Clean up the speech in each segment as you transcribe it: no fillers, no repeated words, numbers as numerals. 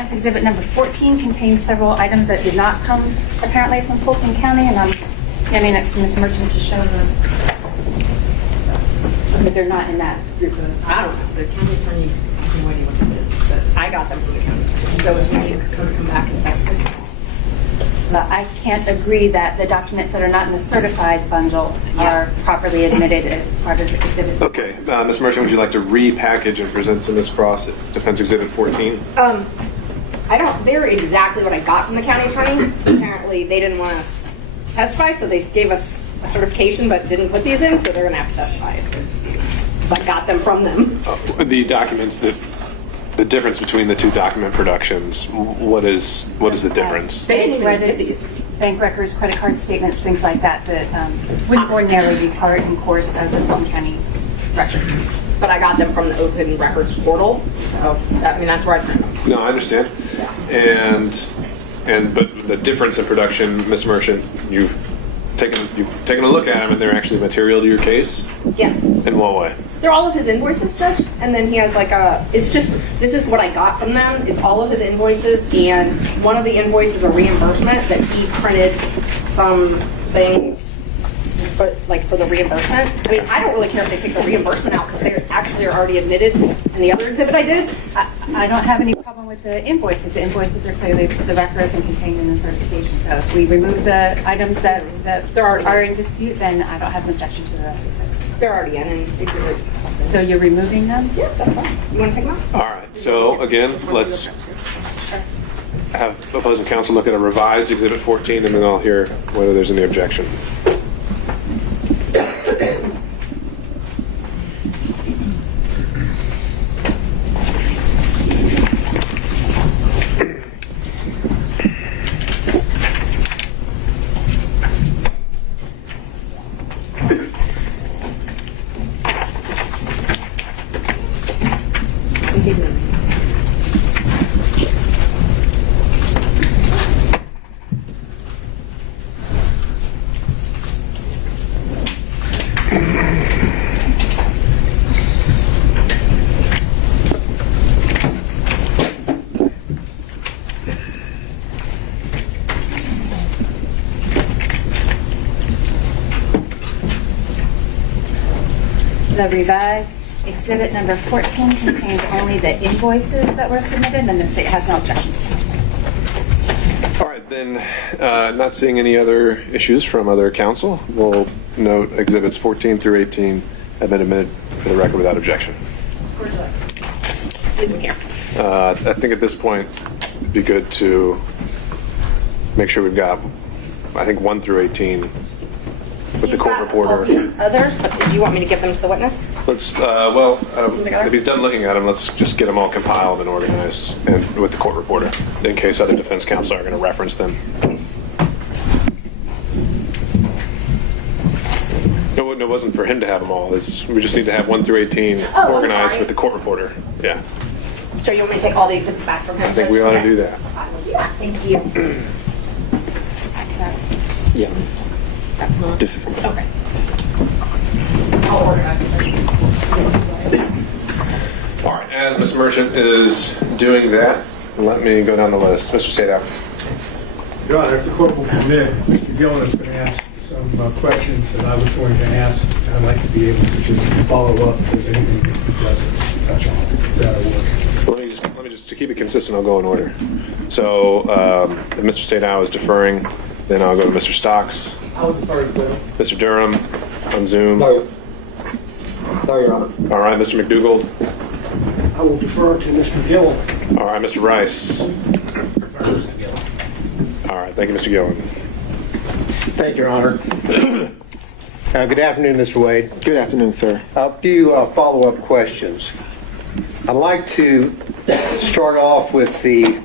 Defense Exhibit number 14 contains several items that did not come apparently from Fulton County, and I'm standing next to Ms. Merchant to show them that they're not in that group of. I don't know. The county attorney has no idea what it is, but I got them from the county attorney. So if we need to come back and testify. But I can't agree that the documents that are not in the certified bundle are properly admitted as part of the exhibit. Okay, Ms. Merchant, would you like to repackage and present to Ms. Cross Defense Exhibit 14? I don't, they're exactly what I got from the county attorney. Apparently they didn't want to testify, so they gave us a certification but didn't put these in, so they're going to have to testify. I got them from them. The documents that, the difference between the two document productions, what is the difference? They didn't even get Credits, these. bank records, credit card statements, things like that that wouldn't ordinarily be part and course of the Fulton County records. But I got them from the Open Records portal, so I mean that's where I found them. No, I understand. Yeah. But the difference in production, Ms. Merchant, you've taken a look at them and they're actually material to your case? Yes. In what way? They're all of his invoices, Judge, and then he has like it's just, this is what I got from them. It's all of his invoices, and one of the invoices a reimbursement that he printed some things, but like for the reimbursement. I mean, I don't really care if they take the reimbursement out because they actually are already admitted in the other exhibit I did. I don't have any problem with the invoices. The invoices are clearly the records and contained in the certification. So if we remove the items that They're already are in dispute, then I don't have an objection to the They're already in exhibit. So you're removing them? Yeah, that's fine. You want to take them out? All right, so again, let's have opposing counsel look at a revised Exhibit 14 and then I'll hear whether there's any objection. The revised exhibit number 14 contains only the invoices that were submitted, and the state has no objection. All right, then, not seeing any other issues from other counsel, we'll note Exhibits 14 through 18 have been admitted for the record without objection. Leave them here. I think at this point, it'd be good to make sure we've got, I think, 1 through 18 with the court reporter. Others, but do you want me to give them to the witness? Let's, if he's done looking at them, let's just get them all compiled and organized and with the court reporter in case other defense counsel are going to reference them. No, it wasn't for him to have them all. We just need to have 1 through 18 organized with the court reporter. Yeah. So you want me to take all the exhibits back from him? I think we ought to do that. I will do that. Thank you. Yeah. That's not. This is Okay. I'll organize it. All right, as Ms. Merchant is doing that, let me go down the list. Mr. Sadow. Your Honor, if the court will permit, Mr. Gillen is going to ask some questions that I was going to ask. I'd like to be able to just follow up if there's anything that he doesn't touch on. That'll work. Let me just to keep it consistent, I'll go in order. So if Mr. Sadow is deferring, then I'll go to Mr. Stocks. I would defer as well. Mr. Durham on Zoom. No, Your Honor. All right, Mr. McDougald. I will defer to Mr. Gillen. All right, Mr. Rice. All right, thank you, Mr. Gillen. Thank you, Your Honor. Good afternoon, Mr. Wade. Good afternoon, sir. A few follow-up questions. I'd like to start off with the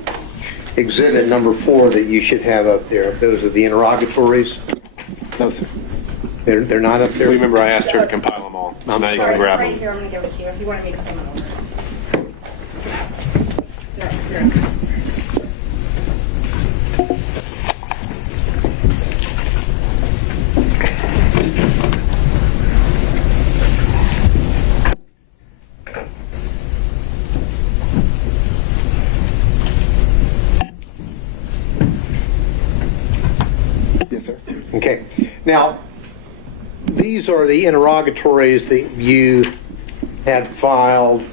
exhibit number 4 that you should have up there. Those are the interrogatories. No, sir. They're not up there? Remember, I asked her to compile them all, so now you can grab Right them. here, I'm going to give it to you. If you wanted me to put them over. No, you're okay. Okay. Now, these are the interrogatories that you had filed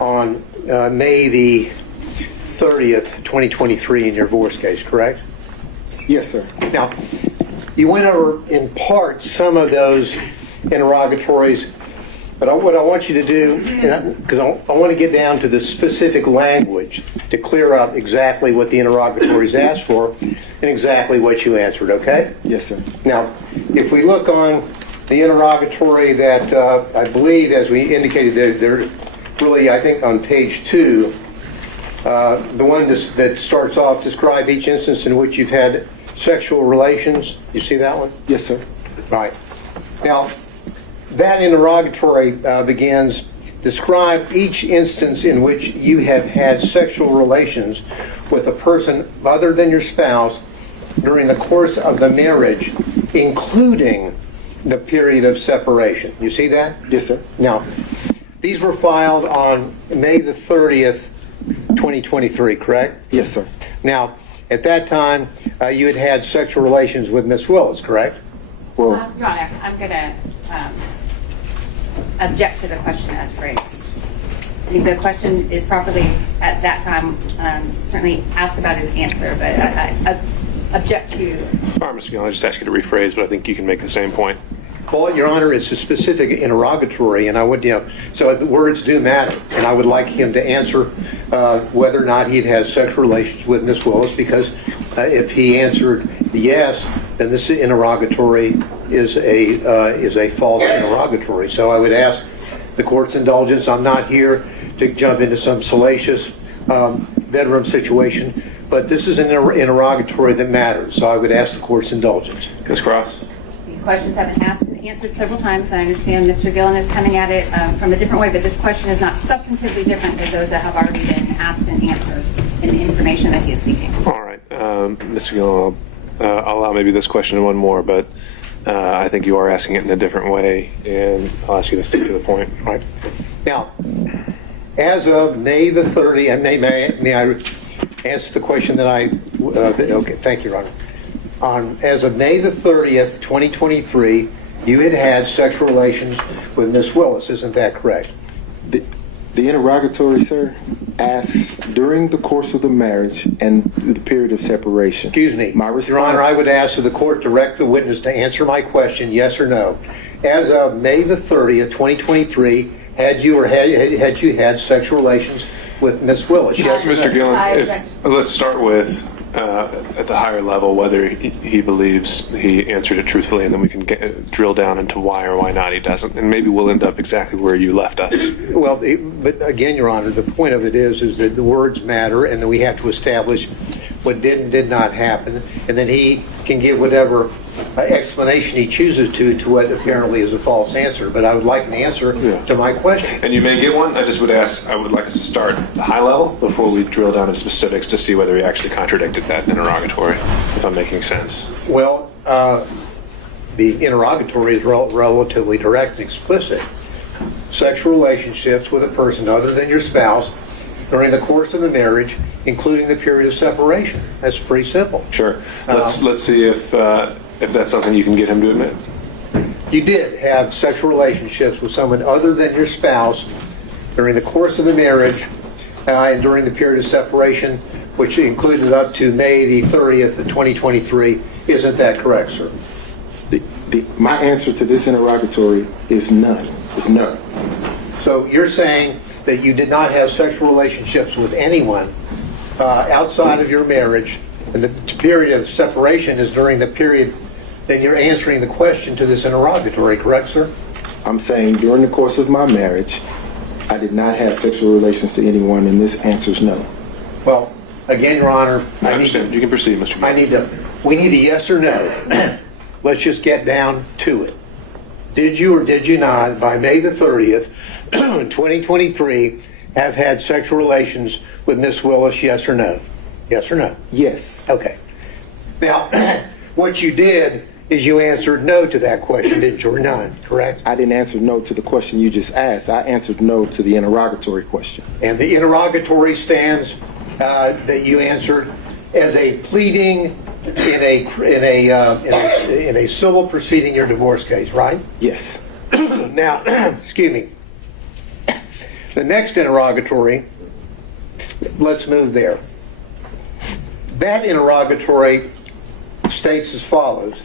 on May the 30th, 2023 in your divorce case, correct? Yes, sir. Now, you went over in part some of those interrogatories, but what I want you to do, because I want to get down to the specific language to clear up exactly what the interrogatories asked for and exactly what you answered, okay? Yes, sir. Now, if we look on the interrogatory that I believe, as we indicated, they're really, I think, on page 2, the one that starts off, describe each instance in which you've had sexual relations. You see that one? Yes, sir. Right. Now, that interrogatory begins, describe each instance in which you have had sexual relations with a person other than your spouse during the course of the marriage, including the period of separation. You see that? Yes, sir. Now, these were filed on May the 30th, 2023, correct? Yes, sir. Now, at that time, you had had sexual relations with Miss Willis, correct? Well, Your Honor, I'm going to object to the question as phrased. I think the question is properly, at that time, certainly asked about his answer, but I object to. All right, Mr. Gillen, I just ask you to rephrase, but I think you can make the same point. Well, Your Honor, it's a specific interrogatory, and I would, so the words do matter, and I would like him to answer whether or not he'd had sexual relations with Miss Willis, because if he answered yes, then this interrogatory is a false interrogatory. So I would ask the court's indulgence. I'm not here to jump into some salacious bedroom situation, but this is an interrogatory that matters. So I would ask the court's indulgence. Ms. Cross? These questions have been asked and answered several times, and I understand Mr. Gillen is coming at it from a different way, but this question is not substantively different than those that have already been asked and answered in the information that he is seeking. All right. Mr. Gillen, I'll allow maybe this question and one more, but I think you are asking it in a different way, and I'll ask you to stick to the point. Right. Now, as of May the 30th, and may I answer the question that okay, thank you, Your Honor. As of May the 30th, 2023, you had sexual relations with Miss Willis, isn't that correct? the interrogatory, sir, asks during the course of the marriage and the period of separation. Excuse me. My response, Your Honor, I would ask that the court direct the witness to answer my question, yes or no. As of May the 30th, 2023, had you had sexual relations with Miss Willis? Yes or no? Mr. Gillen, let's start with at the higher level whether he believes he answered it truthfully, and then we can drill down into why or why not he doesn't, and maybe we'll end up exactly where you left us. Well, but again, Your Honor, the point of it is that the words matter, and that we have to establish what did and did not happen, and then he can give whatever explanation he chooses to what apparently is a false answer. But I would like an answer to my question. And you may get one. I would like us to start at the high level before we drill down into specifics to see whether he actually contradicted that interrogatory, if I'm making sense. Well, the interrogatory is relatively direct and explicit. Sexual relationships with a person other than your spouse during the course of the marriage, including the period of separation. That's pretty simple. Sure. Let's see if that's something you can get him to admit. You did have sexual relationships with someone other than your spouse during the course of the marriage and during the period of separation, which included up to May the 30th of 2023. Isn't that correct, sir? My answer to this interrogatory is none. Is no. So you're saying that you did not have sexual relationships with anyone outside of your marriage, and the period of separation is during the period, then you're answering the question to this interrogatory, correct, sir? I'm saying during the course of my marriage, I did not have sexual relations to anyone, and this answer's no. Well, again, Your Honor, I understand. You can proceed, Mr. Gillen. We need a yes or no. Let's just get down to it. Did you or did you not, by May the 30th, 2023, have had sexual relations with Miss Willis, yes or no? Yes or no? Yes. Okay. Now, what you did is you answered no to that question, didn't you, or none, correct? I didn't answer no to the question you just asked. I answered no to the interrogatory question. And the interrogatory stands that you answered as a pleading in a civil proceeding, your divorce case, right? Yes. Now, excuse me. The next interrogatory, let's move there. That interrogatory states as follows: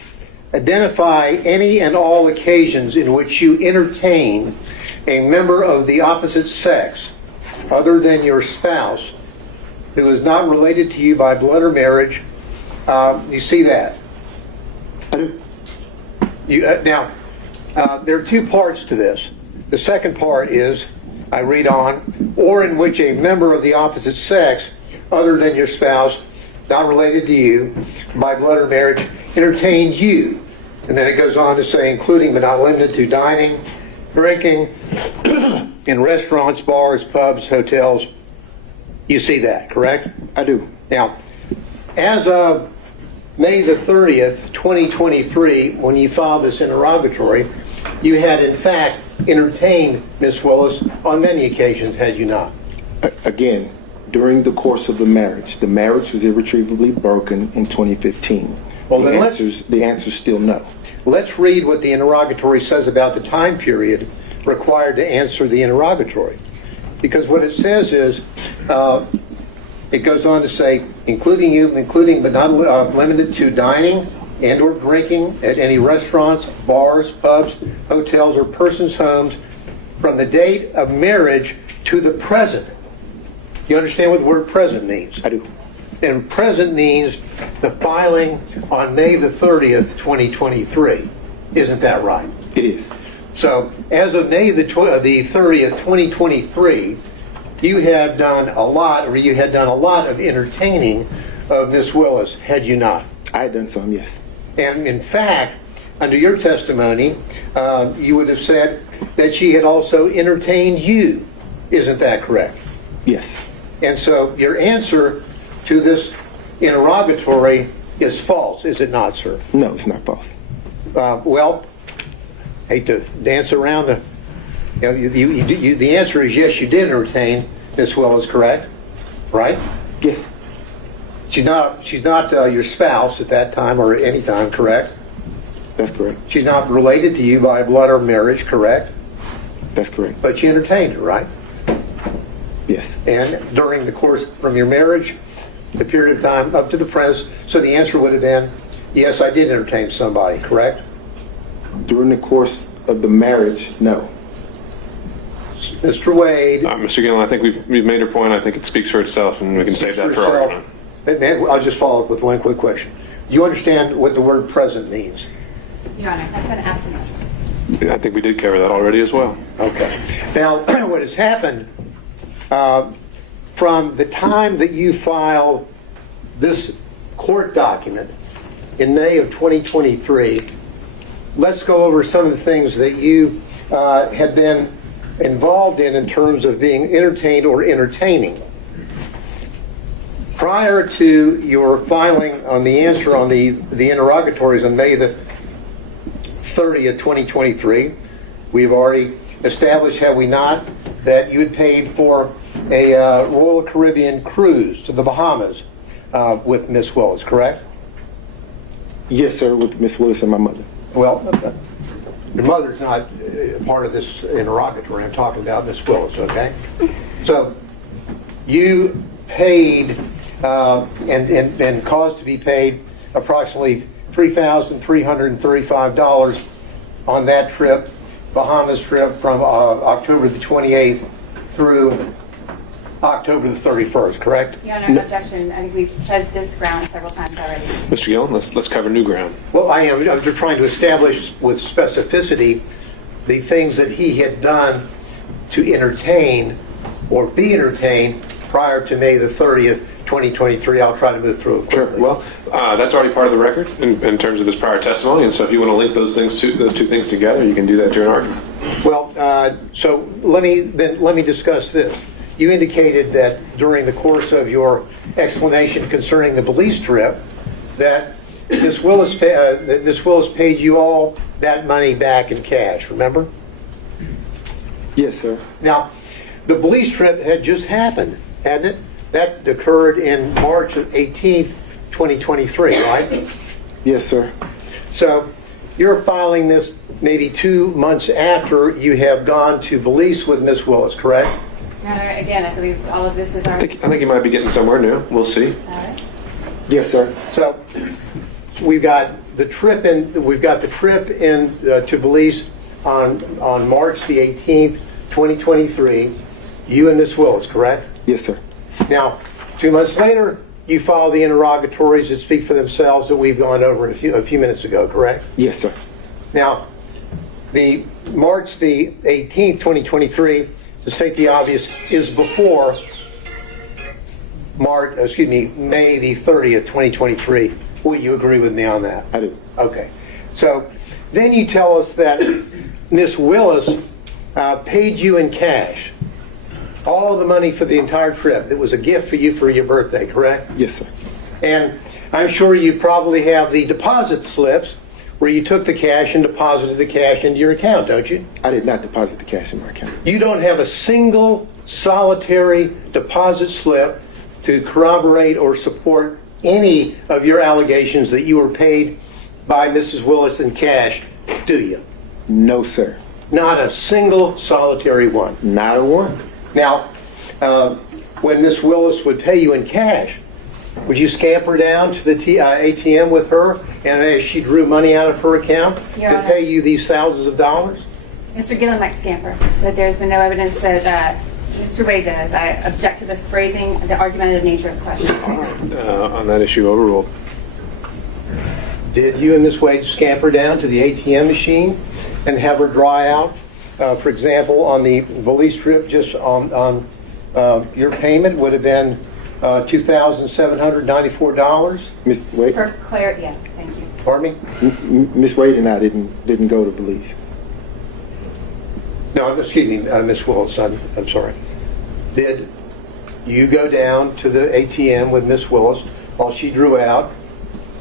identify any and all occasions in which you entertain a member of the opposite sex other than your spouse who is not related to you by blood or marriage. You see that? I do. Now, there are two parts to this. The second part is, I read on, or in which a member of the opposite sex other than your spouse, not related to you by blood or marriage, entertain you. And then it goes on to say, including but not limited to dining, drinking, in restaurants, bars, pubs, hotels. You see that, correct? I do. Now, as of May the 30th, 2023, when you filed this interrogatory, you had in fact entertained Miss Willis on many occasions, had you not? Again, during the course of the marriage was irretrievably broken in 2015. Well, then The answer's still no. Let's read what the interrogatory says about the time period required to answer the interrogatory. Because what it says is, it goes on to say, including but not limited to dining and or drinking at any restaurants, bars, pubs, hotels, or persons' homes from the date of marriage to the present. You understand what the word present means? I do. And present means the filing on May the 30th, 2023. Isn't that right? It is. So, as of May the 30th, 2023, you had done a lot of entertaining of Miss Willis, had you not? I had done some, yes. And in fact, under your testimony, you would have said that she had also entertained you. Isn't that correct? Yes. And so your answer to this interrogatory is false, is it not, sir? No, it's not false. Well, hate to dance around the... the answer is yes, you did entertain Miss Willis, correct? Right? Yes. She's not your spouse at that time or any time, correct? That's correct. She's not related to you by blood or marriage, correct? That's correct. But you entertained her, right? Yes. And during the course from your marriage, the period of time up to the present, so the answer would have been, yes, I did entertain somebody, correct? During the course of the marriage, no. Mr. Wade. Mr. Gillen, I think we've made our point. I think it speaks for itself, and we can save that for argument. I'll just follow up with one quick question. Do you understand what the word present means? Your Honor, that's been asked of us. I think we did cover that already as well. Okay. Now, what has happened from the time that you filed this court document in May of 2023, let's go over some of the things that you had been involved in terms of being entertained or entertaining. Prior to your filing on the answer on the interrogatories on May the 30th, 2023, we've already established, have we not, that you had paid for a Royal Caribbean cruise to the Bahamas with Miss Willis, correct? Yes, sir, with Miss Willis and my mother. Well, your mother's not part of this interrogatory. I'm talking about Miss Willis, okay? So you paid and caused to be paid approximately $3,335 on that trip, Bahamas trip, from October the 28th through October the 31st, correct? Your Honor, objection. I think we've said this ground several times already. Mr. Gillen, let's cover new ground. Well, I'm just trying to establish with specificity the things that he had done to entertain or be entertained prior to May the 30th, 2023. I'll try to move through it quickly. Sure. Well, that's already part of the record in terms of his prior testimony, and so if you want to link those two things together, you can do that during argument. Well, so let me discuss this. You indicated that during the course of your explanation concerning the Belize trip, that Miss Willis paid you all that money back in cash. Remember? Yes, sir. Now, the Belize trip had just happened, hadn't it? That occurred in March of 18th, 2023, right? Yes, sir. So you're filing this maybe 2 months after you have gone to Belize with Miss Willis, correct? Your Honor, again, I believe all of this is I already. think you might be getting somewhere new. We'll see. All right. Yes, sir. So we've got the trip in to Belize on March the 18th, 2023. You and Miss Willis, correct? Yes, sir. Now, 2 months later, you file the interrogatories that speak for themselves that we've gone over a few minutes ago, correct? Yes, sir. Now, the March the 18th, 2023, to state the obvious, is before May the 30th, 2023. Will you agree with me on that? I do. Okay. So then you tell us that Miss Willis paid you in cash all the money for the entire trip. It was a gift for you for your birthday, correct? Yes, sir. And I'm sure you probably have the deposit slips where you took the cash and deposited the cash into your account, don't you? I did not deposit the cash in my account. You don't have a single solitary deposit slip to corroborate or support any of your allegations that you were paid by Mrs. Willis in cash, do you? No, sir. Not a single solitary one. Not a one. Now, when Miss Willis would pay you in cash, would you scamper down to the ATM with her and as she drew money out of her account Your to Honor. pay you these thousands of dollars? Mr. Gillen might scamper, but there's been no evidence that Mr. Wade does. I object to the phrasing, the argumentative nature of the question. On that issue, overruled. Did you and Miss Wade scamper down to the ATM machine and have her draw out? For example, on the Belize trip, just on your payment would have been $2,794. Miss Wade, For clarity, yeah, thank you. Pardon me? Miss Wade and I didn't go to Belize. No, excuse me, Miss Willis. I'm sorry. Did you go down to the ATM with Miss Willis while she drew out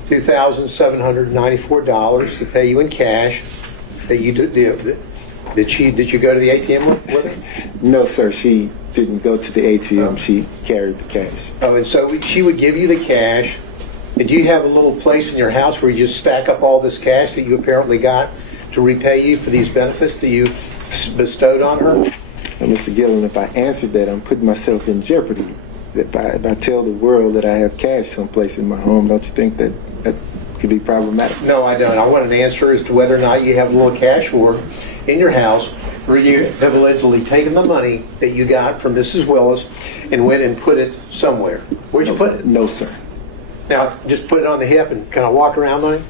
$2,794 to pay you in cash? Did you go to the ATM with her? No, sir. She didn't go to the ATM. She carried the cash. Oh, and so she would give you the cash. Did you have a little place in your house where you just stack up all this cash that you apparently got to repay you for these benefits that you bestowed on her? And Mr. Gillen, if I answered that, I'm putting myself in jeopardy. If I tell the world that I have cash someplace in my home, don't you think that could be problematic? No, I don't. I want an answer as to whether or not you have a little cash hoard in your house where you have allegedly taken the money that you got from Mrs. Willis and went and put it somewhere. Where'd you put it? No, sir. Now, just put it on the hip and kind of walk around money?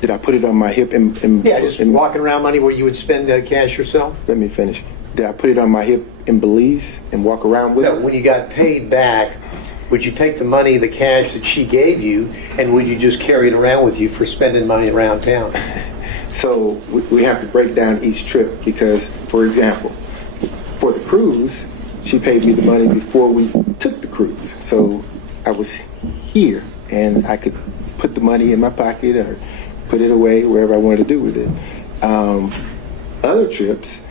Did I put it on my hip? Yeah, just walking around money where you would spend cash yourself? Let me finish. Did I put it on my hip in Belize and walk around with No, it? when you got paid back, would you take the money, the cash that she gave you, and would you just carry it around with you for spending money around town? So we have to break down each trip because, for example, for the cruise, she paid me the money before we took the cruise. So I was here and I could put the money in my pocket or put it away wherever I wanted to do with it. Other trips,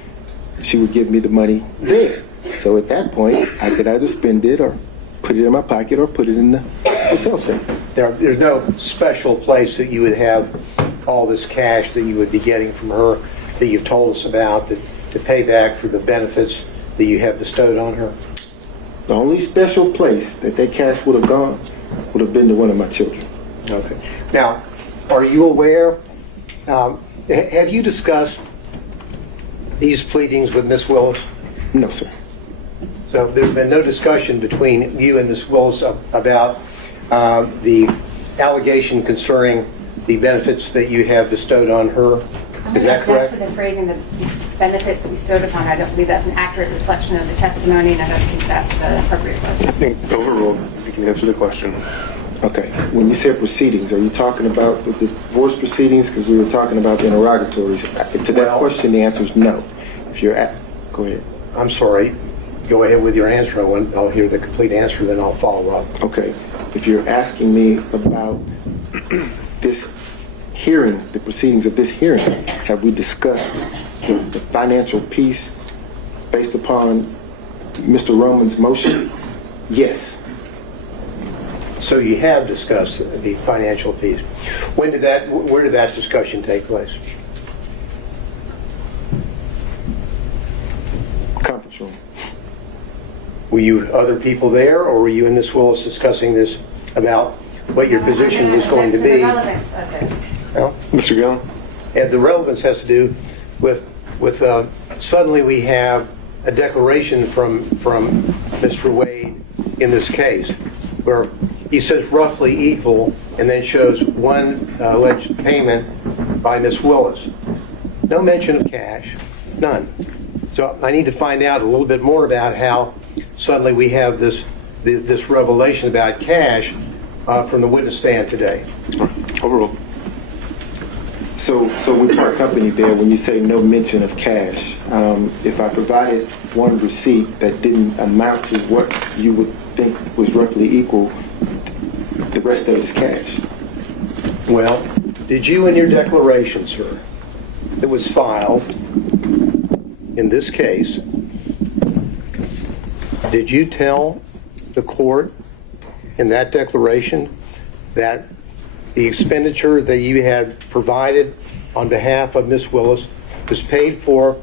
she would give me the money there. So at that point, I could either spend it or put it in my pocket or put it in the hotel safe. There's no special place that you would have all this cash that you would be getting from her that you've told us about to pay back for the benefits that you have bestowed on her? The only special place that cash would have gone would have been to one of my children. Okay. Now, are you aware, have you discussed these pleadings with Miss Willis? No, sir. So there's been no discussion between you and Miss Willis about the allegation concerning the benefits that you have bestowed on her. Is that correct? To the phrasing, the benefits bestowed upon her, I don't believe that's an accurate reflection of the testimony, and I don't think that's appropriate for us. I think overruled. You can answer the question. Okay. When you said proceedings, are you talking about the divorce proceedings? Because we were talking about the interrogatories. To that Well- question, the answer is no. If you're go ahead. I'm sorry. Go ahead with your answer. I'll hear the complete answer, then I'll follow up. Okay. If you're asking me about this hearing, the proceedings of this hearing, have we discussed the financial piece based upon Mr. Roman's motion? Yes. So you have discussed the financial piece. Where did that discussion take place? Conference room. Were you other people there, or were you and Ms. Willis discussing this about what your position was going to The be? relevance of this. Well, Mr. Gillen? and the relevance has to do with suddenly we have a declaration from Mr. Wade in this case where he says roughly equal and then shows one alleged payment by Ms. Willis. No mention of cash, none. So I need to find out a little bit more about how suddenly we have this revelation about cash from the witness stand today. Overruled. So we part company there when you say no mention of cash. If I provided one receipt that didn't amount to what you would think was roughly equal, the rest of it is cash. Well, did you in your declaration, sir, that was filed in this case, did you tell the court in that declaration that the expenditure that you had provided on behalf of Ms. Willis was paid for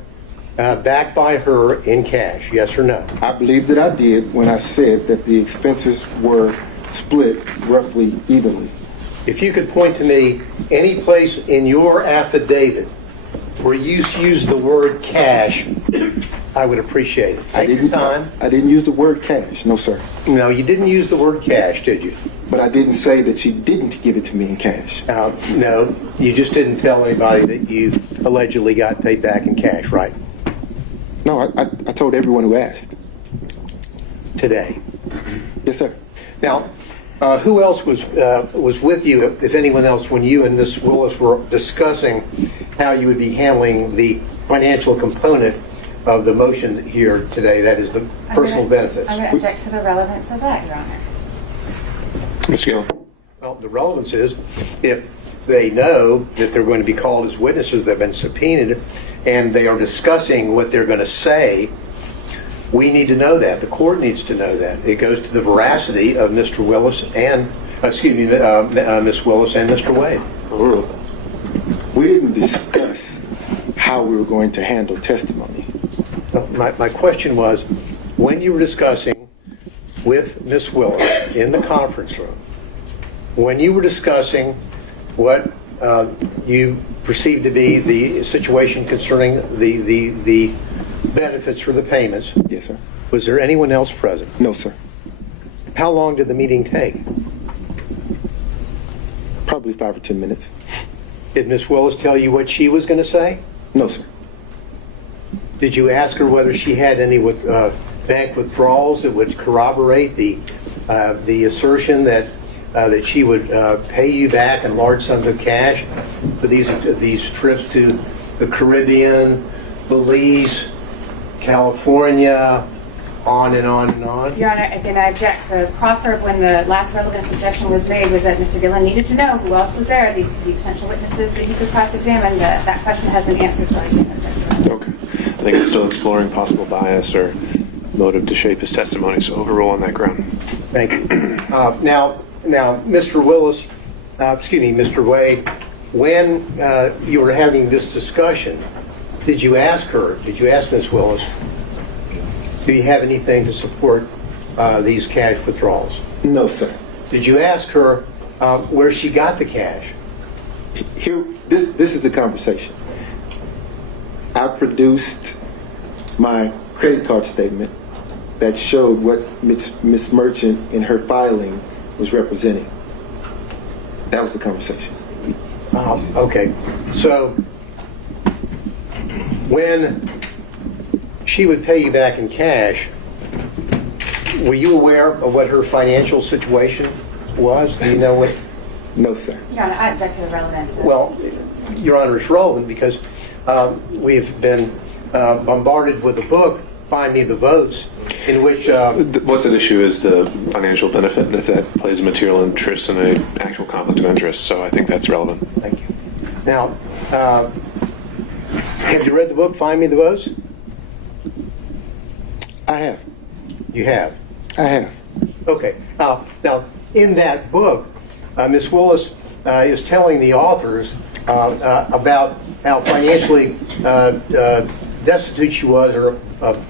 back by her in cash, yes or no? I believe that I did when I said that the expenses were split roughly evenly. If you could point to me any place in your affidavit where you use the word cash, I would appreciate it. Take your time. I didn't use the word cash, no sir. No, you didn't use the word cash, did you? But I didn't say that she didn't give it to me in cash. No, you just didn't tell anybody that you allegedly got paid back in cash, right? No, I told everyone who asked. Today. Yes, sir. Now, who else was with you, if anyone else, when you and Ms. Willis were discussing how you would be handling the financial component of the motion here today, that is the personal benefits? I'm going to object to the relevance of that, Your Honor. Mr. Gillen? Well, the relevance is if they know that they're going to be called as witnesses, they've been subpoenaed, and they are discussing what they're going to say, we need to know that. The court needs to know that. It goes to the veracity of Mr. Willis and, Ms. Willis and Mr. Wade. Overruled. We didn't discuss how we were going to handle testimony. My question was, when you were discussing with Ms. Willis in the conference room, when you were discussing what you perceived to be the situation concerning the benefits for the payments, Yes, sir. was there anyone else present? No, sir. How long did the meeting take? Probably 5 or 10 minutes. Did Ms. Willis tell you what she was going to say? No, sir. Did you ask her whether she had any bank withdrawals that would corroborate the assertion that she would pay you back in large sums of cash for these trips to the Caribbean, Belize, California, on and on and on? Your Honor, again, I object. The proffer when the last relevance objection was made was that Mr. Gillen needed to know who else was there, these could be potential witnesses that he could cross-examine. That question has been answered, so I can't object. Okay. I think it's still exploring possible bias or motive to shape his testimony, so overrule on that ground. Thank you. Now, Mr. Willis, Mr. Wade, when you were having this discussion, did you ask Ms. Willis, do you have anything to support these cash withdrawals? No, sir. Did you ask her where she got the cash? Here, this is the conversation. I produced my credit card statement that showed what Ms. Merchant in her filing was representing. That was the conversation. Okay. So when she would pay you back in cash, were you aware of what her financial situation was? Do you know what? No, sir. Your Honor, I object to the relevance. Well, Your Honor, it's relevant because we've been bombarded with a book, Find Me the Votes, in which... What's at issue is the financial benefit, and if that plays a material interest in an actual conflict of interest, so I think that's relevant. Thank you. Now, have you read the book, Find Me the Votes? I have. You have? I have. Okay. Now, in that book, Ms. Willis is telling the authors about how financially destitute she was, or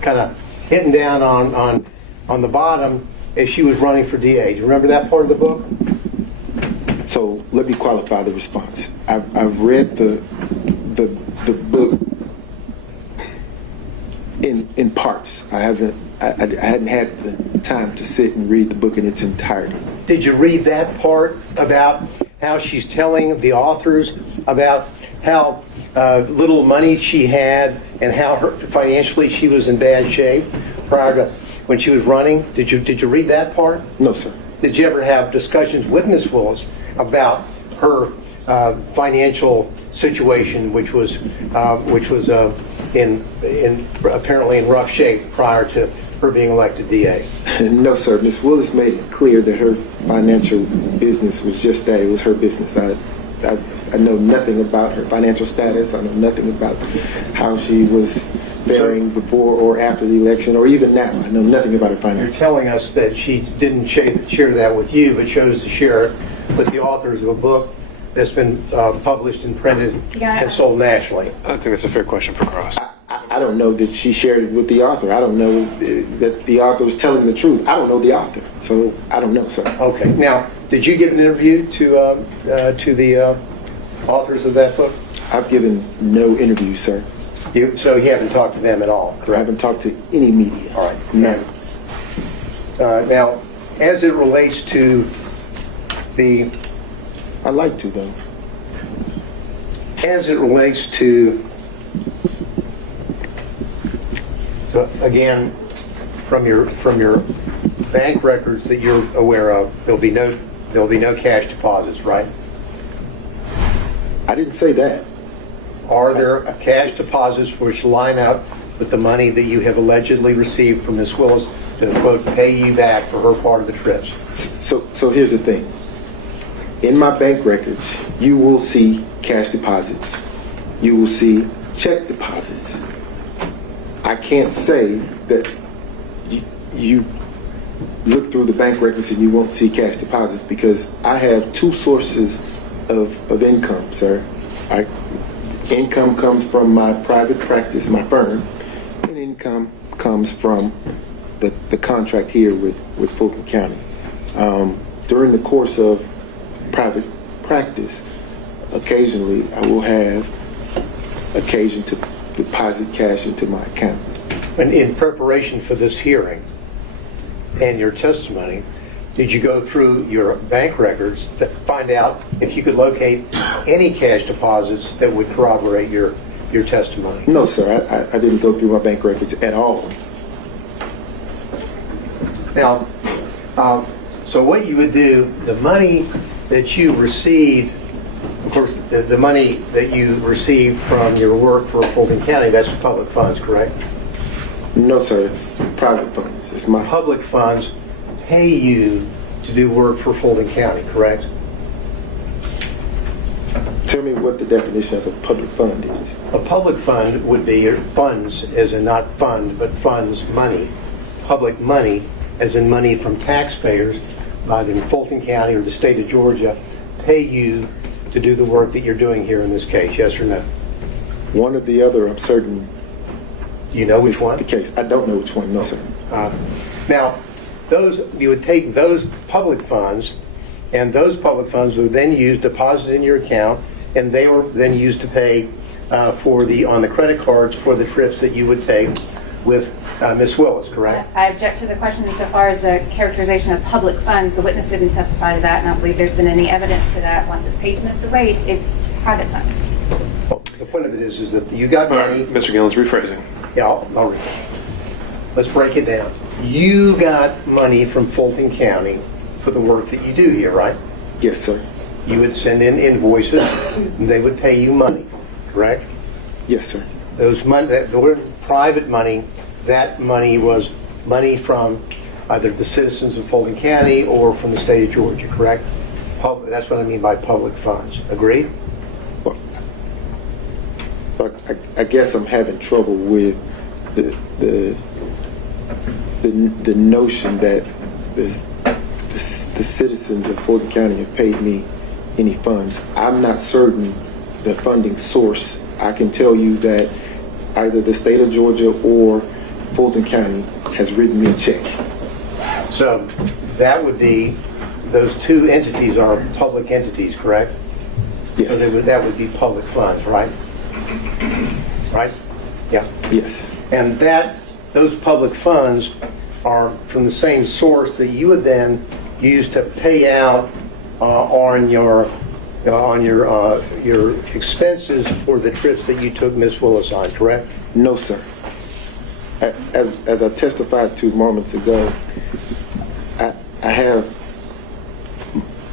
kind of hitting down on the bottom as she was running for DA. Do you remember that part of the book? So let me qualify the response. I've read the book in parts. I hadn't had the time to sit and read the book in its entirety. Did you read that part about how she's telling the authors about how little money she had and how financially she was in bad shape prior to when she was running? Did you read that part? No, sir. Did you ever have discussions with Ms. Willis about her financial situation, which was in apparently in rough shape prior to her being elected DA? No, sir. Ms. Willis made it clear that her financial business was just that. It was her business. I know nothing about her financial status. I know nothing about how she was faring before or after the election, or even now. I know nothing about her finances. You're telling us that she didn't share that with you, but chose to share it with the authors of a book that's been published and printed and sold nationally. I think that's a fair question for Cross. I don't know that she shared it with the author. I don't know that the author was telling the truth. I don't know the author, so I don't know, sir. Okay. Now, did you give an interview to the authors of that book? I've given no interviews, sir. So you haven't talked to them at all? I haven't talked to any media. All right. None. Now, as it relates to the... I'd like to, though. As it relates to... So again, from your bank records that you're aware of, there'll be no cash deposits, right? I didn't say that. Are there cash deposits which line up with the money that you have allegedly received from Ms. Willis to, quote, pay you back for her part of the trips? So here's the thing. In my bank records, you will see cash deposits. You will see check deposits. I can't say that you look through the bank records and you won't see cash deposits, because I have two sources of income, sir. Income comes from my private practice, my firm, and income comes from the contract here with Fulton County. During the course of private practice, occasionally I will have occasion to deposit cash into my account. And in preparation for this hearing and your testimony, did you go through your bank records to find out if you could locate any cash deposits that would corroborate your testimony? No, sir. I didn't go through my bank records at all. Now, so what you would do, the money that you received, of course, the money that you received from your work for Fulton County, that's public funds, correct? No, sir. It's private funds. It's my Public funds pay you to do work for Fulton County, correct? Tell me what the definition of a public fund is. A public fund would be funds, as in not fund, but funds, money. Public money, as in money from taxpayers, either in Fulton County or the state of Georgia, pay you to do the work that you're doing here in this case, yes or no? One or the other, I'm certain. Do you know which is one? the case. I don't know which one, no, sir. Now, you would take those public funds, and those public funds were then used, deposited in your account, and they were then used to pay on the credit cards for the trips that you would take with Ms. Willis, correct? I object to the question insofar as the characterization of public funds. The witness didn't testify to that, and I don't believe there's been any evidence to that. Once it's paid to Mr. Wade, it's private funds. Well, the point of it is that you got All money. right, Mr. Gillen's rephrasing. Yeah, I'll read it. Let's break it down. You got money from Fulton County for the work that you do here, right? Yes, sir. You would send in invoices, and they would pay you money, correct? Yes, sir. Those money, that private money, that money was money from either the citizens of Fulton County or from the state of Georgia, correct? That's what I mean by public funds. Agreed? Well, so I guess I'm having trouble with the notion that the the citizens of Fulton County have paid me any funds. I'm not certain the funding source. I can tell you that either the state of Georgia or Fulton County has written me a check. So that would be, those two entities are public entities, correct? Yes. So that would be public funds, right? Right? Yeah. Yes. And those public funds are from the same source that you would then use to pay out on your expenses for the trips that you took Ms. Willis on, correct? No, sir. As I testified to moments ago, I have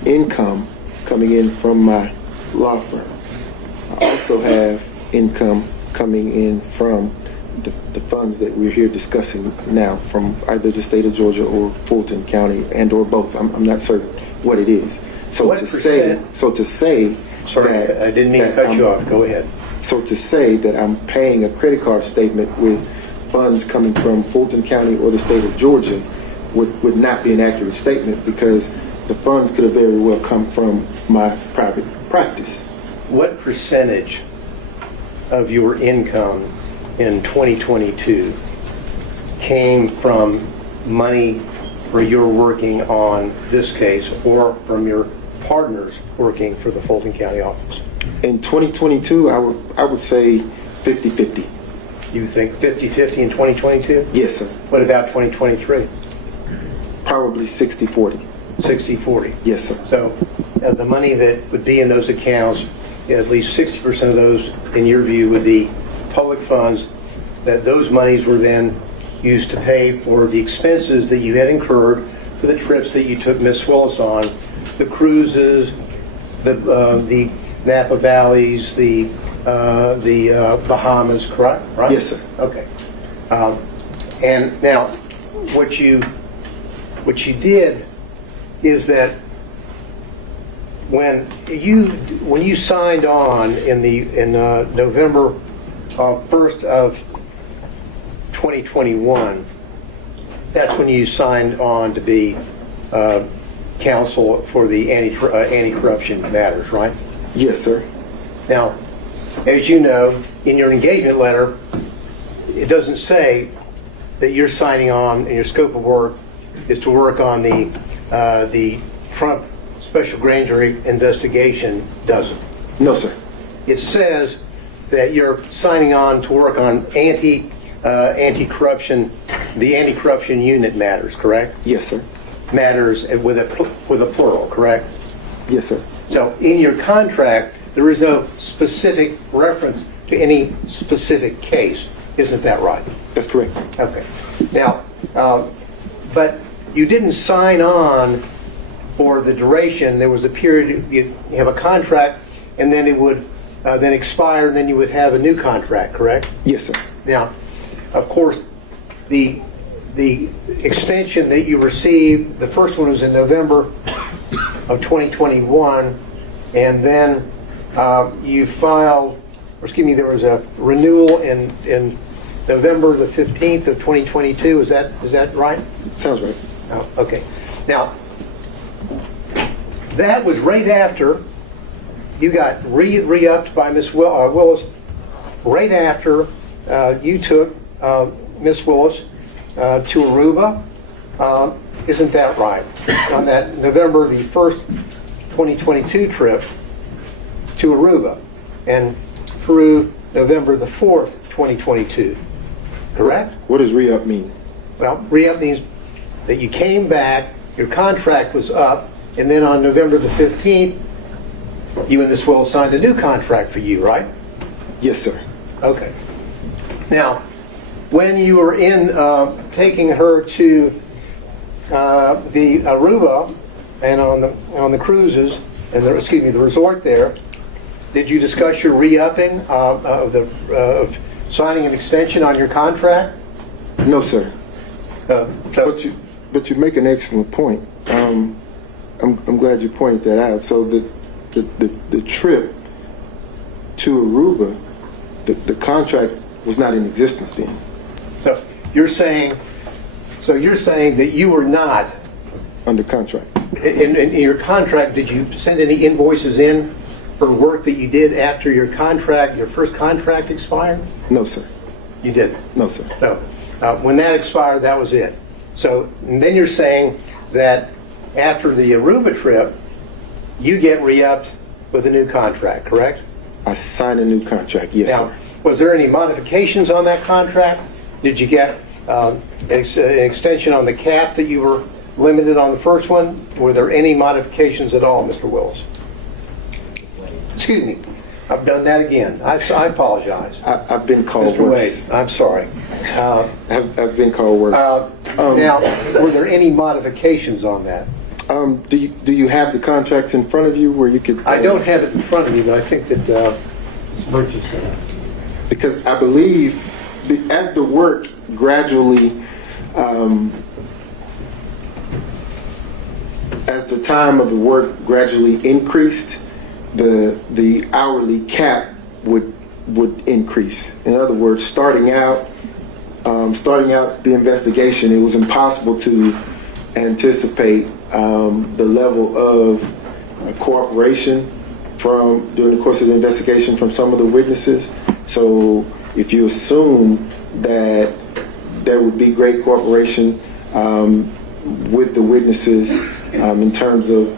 income coming in from my law firm. I also have income coming in from the funds that we're here discussing now from either the state of Georgia or Fulton County and or both. I'm not certain what it is. So What to say Sorry, that, I didn't mean to cut you off. Go ahead. So to say that I'm paying a credit card statement with funds coming from Fulton County or the state of Georgia would not be an accurate statement, because the funds could have very well come from my private practice. What percentage of your income in 2022 came from money where you're working on this case or from your partners working for the Fulton County office? In 2022, I would say 50-50. You think 50-50 in 2022? Yes, sir. What about 2023? Probably 60-40. 60-40. Yes, sir. So the money that would be in those accounts, at least 60% of those, in your view, would be public funds, that those monies were then used to pay for the expenses that you had incurred for the trips that you took Miss Willis on, the cruises, the Napa Valleys, the Bahamas, correct? Right? Yes, sir. Okay. And now, what you did is that when you signed on in November 1st of 2021, that's when you signed on to be counsel for the anti-corruption matters, right? Yes, sir. Now, as you know, in your engagement letter, it doesn't say that you're signing on and your scope of work is to work on the Trump special grand jury investigation, does it? No, sir. It says that you're signing on to work on anti-corruption, the anti-corruption unit matters, correct? Yes, sir. Matters with a plural, correct? Yes, sir. So in your contract, there is no specific reference to any specific case. Isn't that right? That's correct. Okay. Now, but you didn't sign on for the duration. There was a period, you have a contract, and then it would then expire, and then you would have a new contract, correct? Yes, sir. Now, of course, the extension that you received, the first one was in November of 2021, and then you filed, or excuse me, there was a renewal in November the 15th of 2022. Is that right? Sounds right. Oh, okay. Now, that was right after you got re-upped by Miss Willis, right after you took Miss Willis to Aruba. Isn't that right? On that November the 1st, 2022 trip to Aruba, and through November the 4th, 2022. Correct? What does re-up mean? Well, re-up means that you came back, your contract was up, and then on November the 15th, you and Miss Willis signed a new contract for you, right? Yes, sir. Okay. Now, when you were in taking her to the Aruba and on the cruises and the resort there, did you discuss your re-upping of signing an extension on your contract? No, sir. So But you make an excellent point. I'm glad you pointed that out. So the trip to Aruba, the contract was not in existence then. you're saying that you were not Under contract. in your contract, did you send any invoices in for work that you did after your first contract expired? No, sir. You did? No, sir. No. When that expired, that was it. So and then you're saying that after the Aruba trip, you get re-upped with a new contract, correct? I signed a new contract, yes, Now, sir. was there any modifications on that contract? Did you get an extension on the cap that you were limited on the first one? Were there any modifications at all, Mr. Willis? Excuse me. I've done that again. I apologize. I've been called Mr. worse. Wade, I'm sorry. I've been called worse. Now, were there any modifications on that? Do you have the contract in front of you where you could? I don't have it in front of me, but I think that Birch is going to. Because I believe as the work gradually, as the time of the work gradually increased, the hourly cap would increase. In other words, starting out the investigation, it was impossible to anticipate the level of cooperation during the course of the investigation from some of the witnesses. So if you assume that there would be great cooperation with the witnesses in terms of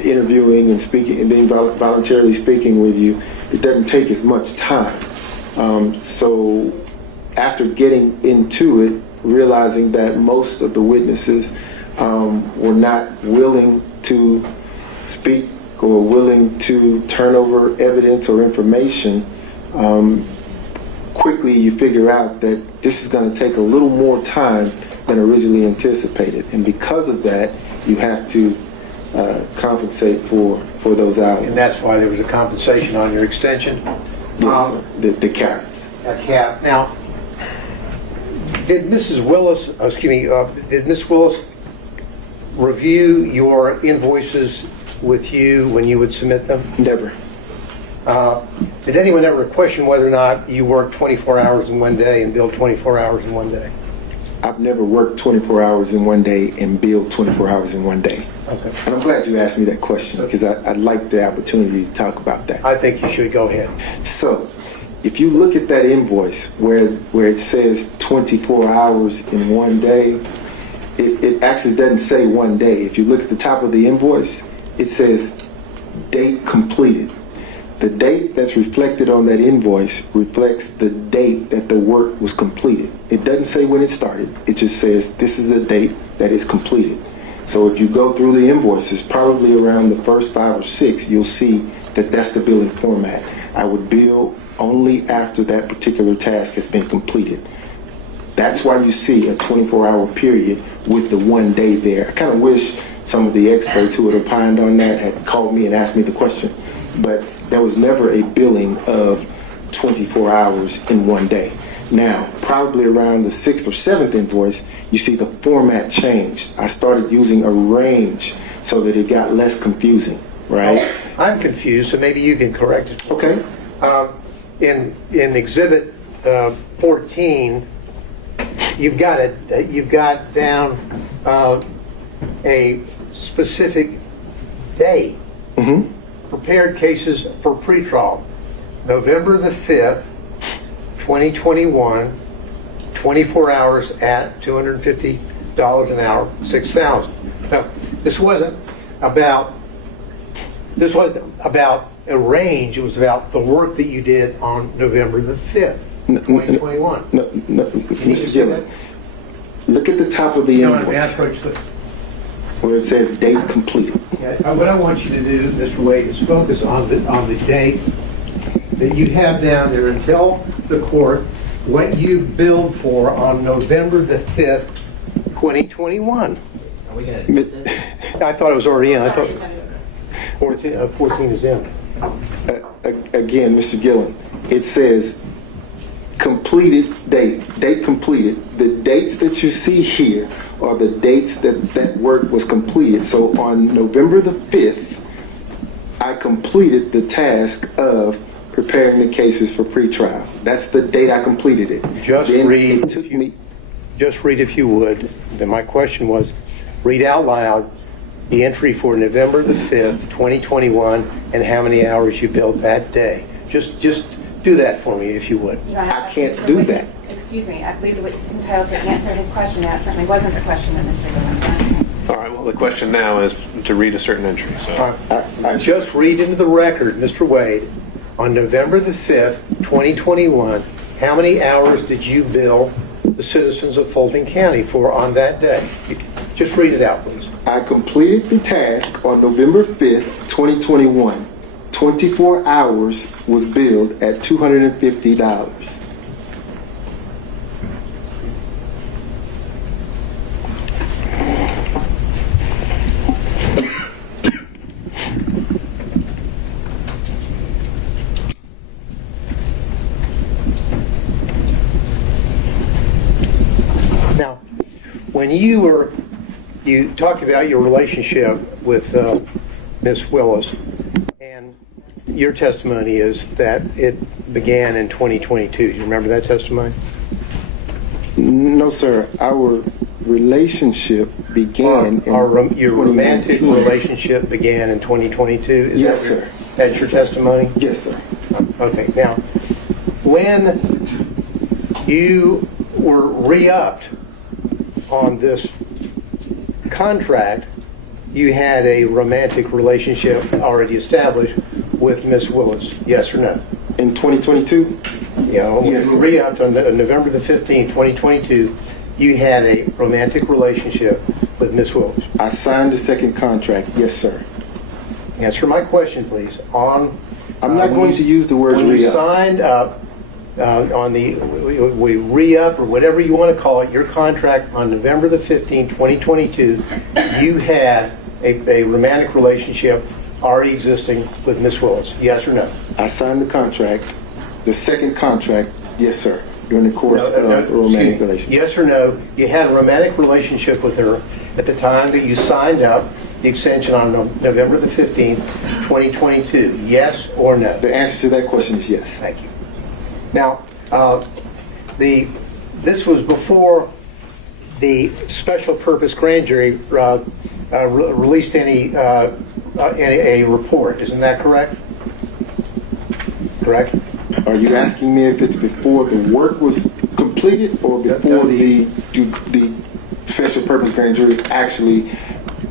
interviewing and speaking and being voluntarily speaking with you, it doesn't take as much time. So after getting into it, realizing that most of the witnesses were not willing to speak or willing to turn over evidence or information, quickly you figure out that this is going to take a little more time than originally anticipated. And because of that, you have to compensate for those hours. And that's why there was a compensation on your extension? Yes, sir. The caps. A cap. Now, did Mrs. Willis, did Ms. Willis review your invoices with you when you would submit them? Never. Did anyone ever question whether or not you worked 24 hours in one day and billed 24 hours in one day? I've never worked 24 hours in one day and billed 24 hours in one day. Okay. And I'm glad you asked me that question because I'd like the opportunity to talk about that. I think you should go ahead. So, if you look at that invoice where it says 24 hours in one day, it actually doesn't say one day. If you look at the top of the invoice, it says date completed. The date that's reflected on that invoice reflects the date that the work was completed. It doesn't say when it started. It just says this is the date that is completed. So if you go through the invoices, probably around the first 5 or 6, you'll see that that's the billing format. I would bill only after that particular task has been completed. That's why you see a 24-hour period with the one day there. I kind of wish some of the experts who had opined on that had called me and asked me the question, but there was never a billing of 24 hours in one day. Now, probably around the 6th or 7th invoice, you see the format changed. I started using a range so that it got less confusing, right? I'm confused, so maybe you can correct it. Okay. In Exhibit 14, you've got down a specific day. Mm-hmm. Prepared cases for pretrial, November the 5th, 2021, 24 hours at $250 an hour, 6,000. Now, this wasn't about a range. It was about the work that you did on November the 5th, 2021. No, Mr. Gillen, look at the top of the invoice where it says date completed. What I want you to do, Mr. Wade, is focus on the date that you have down there and tell the court what you billed for on November the 5th, 2021. I thought it was already in. I thought 14 is in. Again, Mr. Gillen, it says completed date completed. The dates that you see here are the dates that work was completed. So on November the 5th, I completed the task of preparing the cases for pretrial. That's the date I completed it. Just then read, it took me. Just read if you would. Then my question was, read out loud the entry for November the 5th, 2021, and how many hours you billed that day. Just do that for me, if you would. I can't do that. Excuse me, I believe the witness is entitled to answer his question. That certainly wasn't the question that Mr. Gillen asked. All right, well, the question now is to read a certain entry, so. Just read into the record, Mr. Wade, on November the 5th, 2021, how many hours did you bill the citizens of Fulton County for on that day? Just read it out, please. I completed the task on November 5th, 2021. 24 hours was billed at $250. Now, when you talked about your relationship with Ms. Willis, and your testimony is that it began in 2022. You remember that testimony? No, sir. Our relationship began in Your romantic 2019. relationship began in 2022? Is Yes, that sir. That's your testimony? Yes, sir. Okay, now, when you were re-upped on this contract, you had a romantic relationship already established with Miss Willis, yes or no? In 2022? You know, when Yes, you sir. were re-upped on November the 15th, 2022, you had a romantic relationship with Miss Willis. I signed the second contract. Yes, sir. Answer my question, please. I'm not going to use the word When you re-up. signed up on the we re-up or whatever you want to call it, your contract on November the 15th, 2022, you had a romantic relationship already existing with Miss Willis, yes or no? I signed the contract, the second contract. Yes, sir. During the course of a romantic relationship. Yes or no, you had a romantic relationship with her at the time that you signed up the extension on November the 15th, 2022, yes or no? The answer to that question is yes. Thank you. Now, this was before the special purpose grand jury released any report. Isn't that correct? Correct. Are you asking me if it's before the work was completed or before the special purpose grand jury actually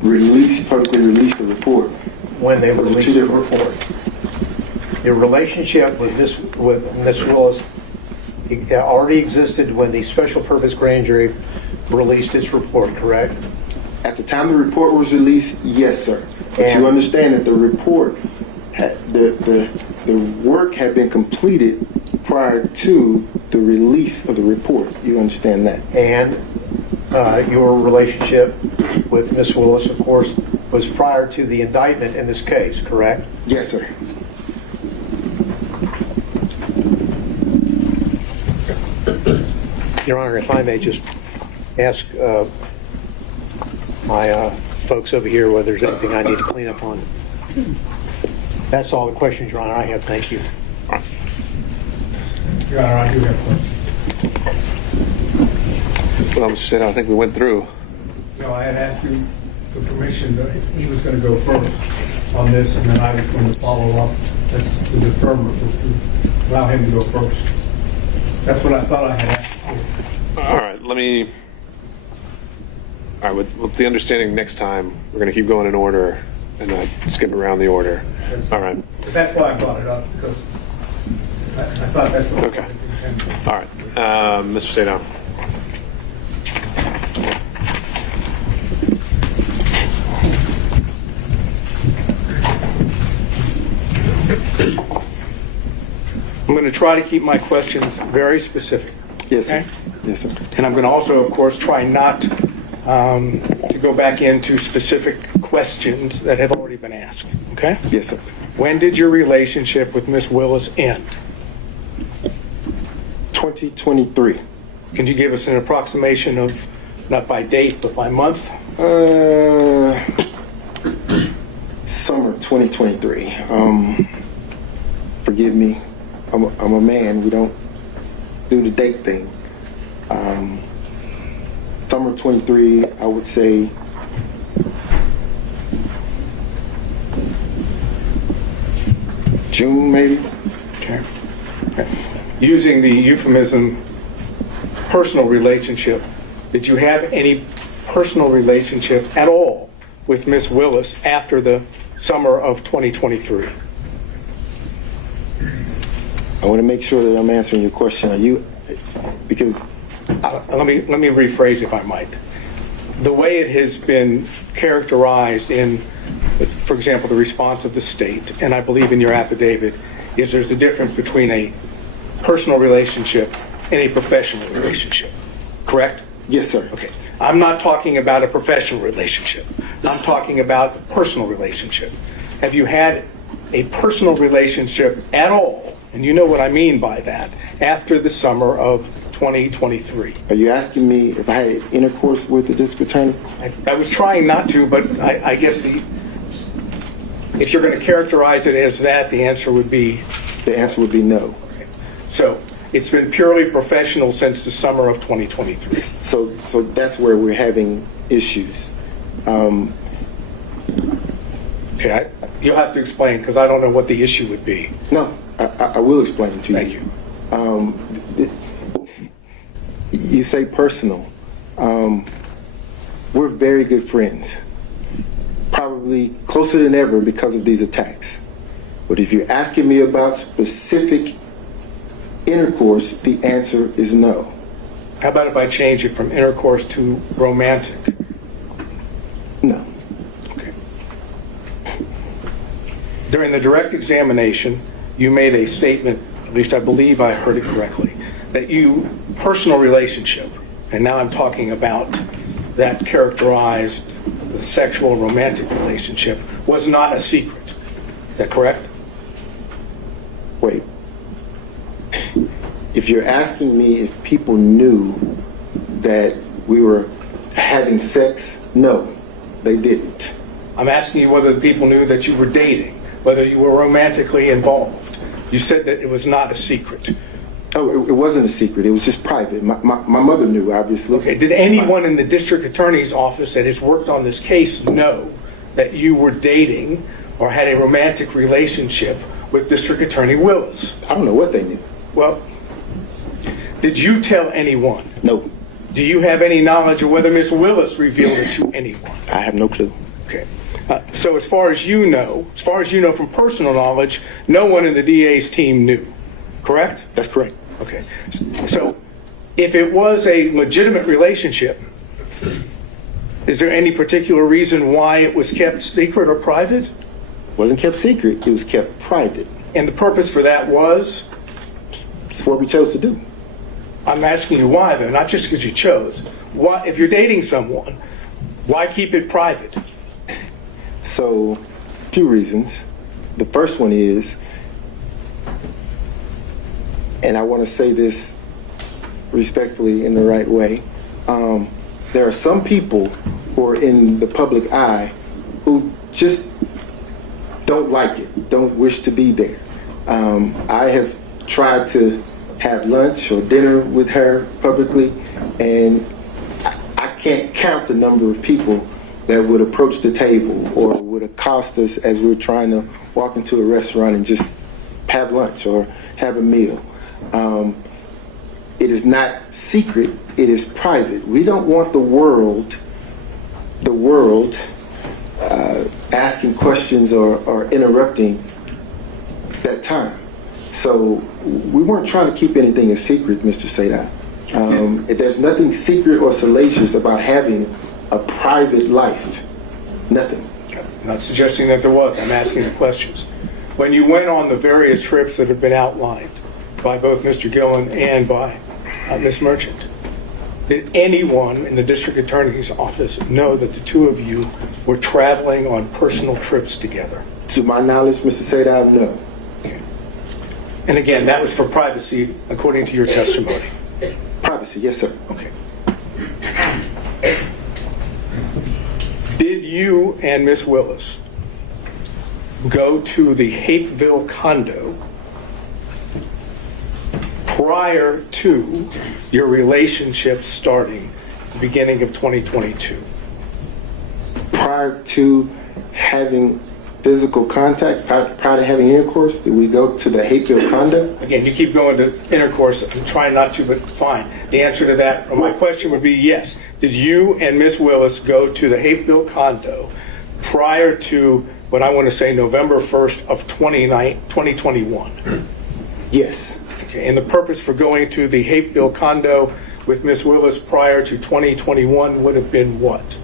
publicly released the report? When they Those are released two the different- report. Your relationship with Miss Willis already existed when the special purpose grand jury released its report, correct? At the time the report was released, yes, sir. But And- you understand that the report, the work had been completed prior to the release of the report. You understand that? And your relationship with Miss Willis, of course, was prior to the indictment in this case, correct? Yes, sir. Your Honor, if I may just ask my folks over here whether there's anything I need to clean up on. That's all the questions, Your Honor, I have. Thank you. Your Honor, I do have questions. Well, Mr. State, I think we went through. No, I had asked you for permission, that he was going to go first on this, and then I was going to follow up. That's the deferment, was to allow him to go first. That's what I thought I had asked for. All right, with the understanding next time, we're going to keep going in order and not skip around the order. All right. But that's why I brought it up, because I thought that's what. Okay. All right. Mr. Sado. I'm going to try to keep my questions very specific. Yes, sir. Okay. Yes, sir. And I'm going to also, of course, try not to go back into specific questions that have already been asked. Okay? Yes, sir. When did your relationship with Miss Willis end? 2023. Can you give us an approximation of, not by date, but by month? Summer 2023. Forgive me. I'm a man. We don't do the date thing. Summer 23, I would say June, maybe. Okay. Using the euphemism personal relationship, did you have any personal relationship at all with Miss Willis after the summer of 2023? I want to make sure that I'm answering your question. Are you, because Let me rephrase, if I might. The way it has been characterized in, for example, the response of the state, and I believe in your affidavit, is there's a difference between a personal relationship and a professional relationship. Correct? yes, sir. Okay. I'm not talking about a professional relationship. I'm talking about a personal relationship. Have you had a personal relationship at all, and you know what I mean by that, after the summer of 2023? Are you asking me if I had intercourse with the district attorney? I was trying not to, but I guess if you're going to characterize it as that, the answer would be... The answer would be no. So it's been purely professional since the summer of 2023. So that's where we're having issues. Okay, you'll have to explain, because I don't know what the issue would be. No, I will explain to Thank you. you. You say personal. We're very good friends. Probably closer than ever because of these attacks. But if you're asking me about specific intercourse, the answer is no. How about if I change it from intercourse to romantic? No. Okay. During the direct examination, you made a statement, at least I believe I heard it correctly, that you, personal relationship, and now I'm talking about that characterized the sexual romantic relationship, was not a secret. Is that correct? Wait. If you're asking me if people knew that we were having sex, no, they didn't. I'm asking you whether the people knew that you were dating, whether you were romantically involved. You said that it was not a secret. Oh, it wasn't a secret. It was just private. My mother knew, obviously. Okay, did anyone in the district attorney's office that has worked on this case know that you were dating or had a romantic relationship with District Attorney Willis? I don't know what they knew. Well, did you tell anyone? No, Do you have any knowledge of whether Ms. Willis revealed it to anyone? I have no clue. Okay. So as far as you know from personal knowledge, no one in the DA's team knew, correct? That's correct. Okay. So if it was a legitimate relationship, is there any particular reason why it was kept secret or private? It wasn't kept secret. It was kept private. And the purpose for that was? It's what we chose to do. I'm asking you why, though, not just because you chose. Why, if you're dating someone, why keep it private? So, a few reasons. The first one is, and I want to say this respectfully in the right way, there are some people who are in the public eye who just don't like it, don't wish to be there. I have tried to have lunch or dinner with her publicly, and I can't count the number of people that would approach the table or would accost us as we're trying to walk into a restaurant and just have lunch or have a meal. It is not secret, it is private. We don't want the world asking questions or interrupting that time. So we weren't trying to keep anything a secret, Mr. Sadai. There's nothing secret or salacious about having a private life. Nothing. I'm not suggesting that there was. I'm asking the questions. When you went on the various trips that have been outlined by both Mr. Gillen and by Ms. Merchant, did anyone in the district attorney's office know that the two of you were traveling on personal trips together? To my knowledge, Mr. Sadai, no. Okay. And again, that was for privacy, according to your testimony. Privacy, yes, sir. Okay. Did you and Ms. Willis go to the Hapeville condo prior to your relationship starting the beginning of 2022? Prior to having physical contact prior to having intercourse? Did we go to the Hapeville condo? Again, you keep going to intercourse. I'm trying not to, but fine. The answer to that, or my question would be yes. Did you and Miss Willis go to the Hapeville condo prior to what I want to say November 1st of 2021? Yes. Okay, and the purpose for going to the Hapeville condo with Miss Willis prior to 2021 would have been what?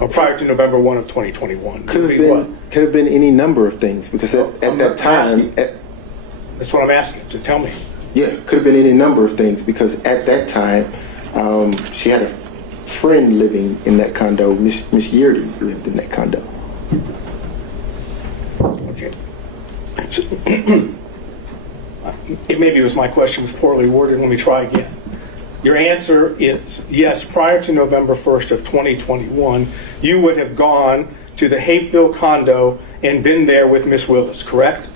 Or prior to November 1 of 2021? Could have been any number of things because at that time, That's what I'm asking, so tell me. yeah, could have been any number of things because at that time, she had a friend living in that condo. Miss Yurdy lived in that condo. Okay. So, maybe it was my question was poorly worded. Let me try again. Your answer is yes, prior to November 1st of 2021, you would have gone to the Hapeville condo and been there with Miss Willis, correct?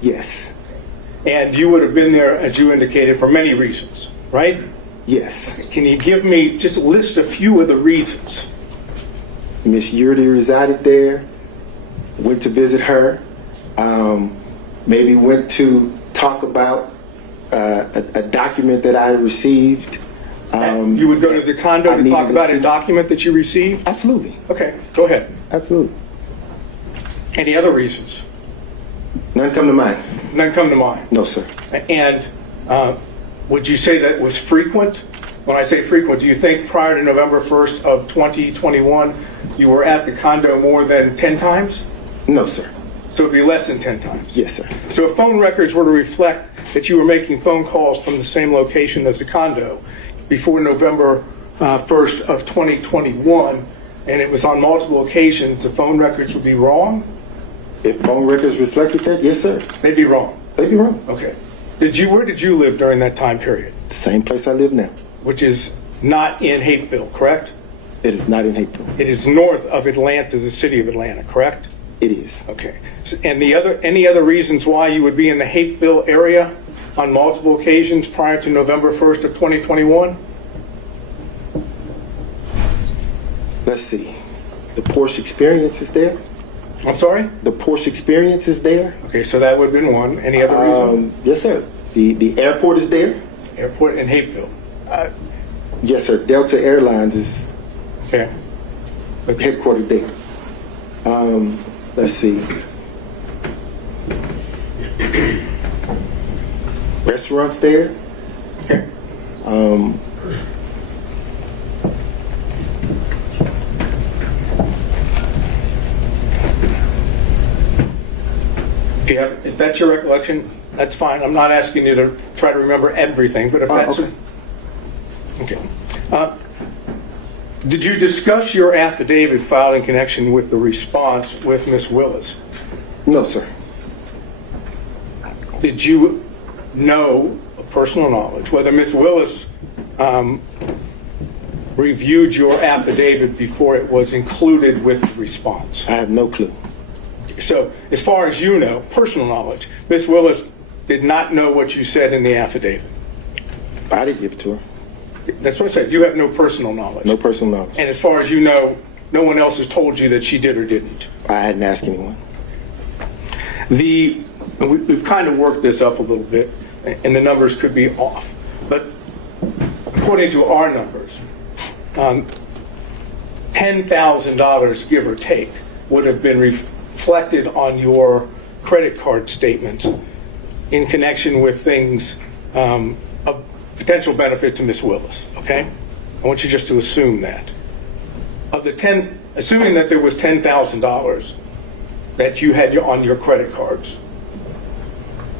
Yes. And you would have been there, as you indicated, for many reasons, right? Yes. Can you give me, just list a few of the reasons? Miss Yurdy resided there. Went to visit her. Maybe went to talk about a document that I received. You would go to the condo I to needed talk to about see- a document that you received? Absolutely. Okay, go ahead. Absolutely. Any other reasons? None come to mind. None come to mind. No, sir. And would you say that was frequent? When I say frequent, do you think prior to November 1st of 2021, you were at the condo more than 10 times? No, sir. So it'd be less than 10 times? Yes, sir. So if phone records were to reflect that you were making phone calls from the same location as the condo before November 1st of 2021, and it was on multiple occasions, the phone records would be wrong? If phone records reflected that, yes, sir. They'd be wrong. They'd be wrong. Okay. Where did you live during that time period? The same place I live now. Which is not in Hapeville, correct? It is not in Hapeville. It is north of Atlanta, the city of Atlanta, correct? It is. Okay. And any other reasons why you would be in the Hapeville area on multiple occasions prior to November 1st of 2021? Let's see. The Porsche Experience is there. I'm sorry? The Porsche Experience is there. Okay, so that would have been one. Any other reason? Yes, sir. The airport is there. Airport in Hapeville. Yes, sir. Delta Airlines is Okay. headquartered there. Let's see. Restaurants there. Okay. If that's your recollection, that's fine. I'm not asking you to try to remember everything, but if that's okay. Okay. Did you discuss your affidavit filed in connection with the response with Ms. Willis? No, sir. Did you know, of personal knowledge, whether Ms. Willis reviewed your affidavit before it was included with the response? I have no clue. So, as far as you know, personal knowledge, Ms. Willis did not know what you said in the affidavit. I didn't give it to her. That's what I said. You have no personal knowledge. No personal knowledge. And as far as you know, no one else has told you that she did or didn't. I hadn't asked anyone. We've kind of worked this up a little bit, and the numbers could be off. But according to our numbers, $10,000, give or take, would have been reflected on your credit card statements in connection with things of potential benefit to Ms. Willis, okay? I want you just to assume that. Assuming that there was $10,000 that you had on your credit cards,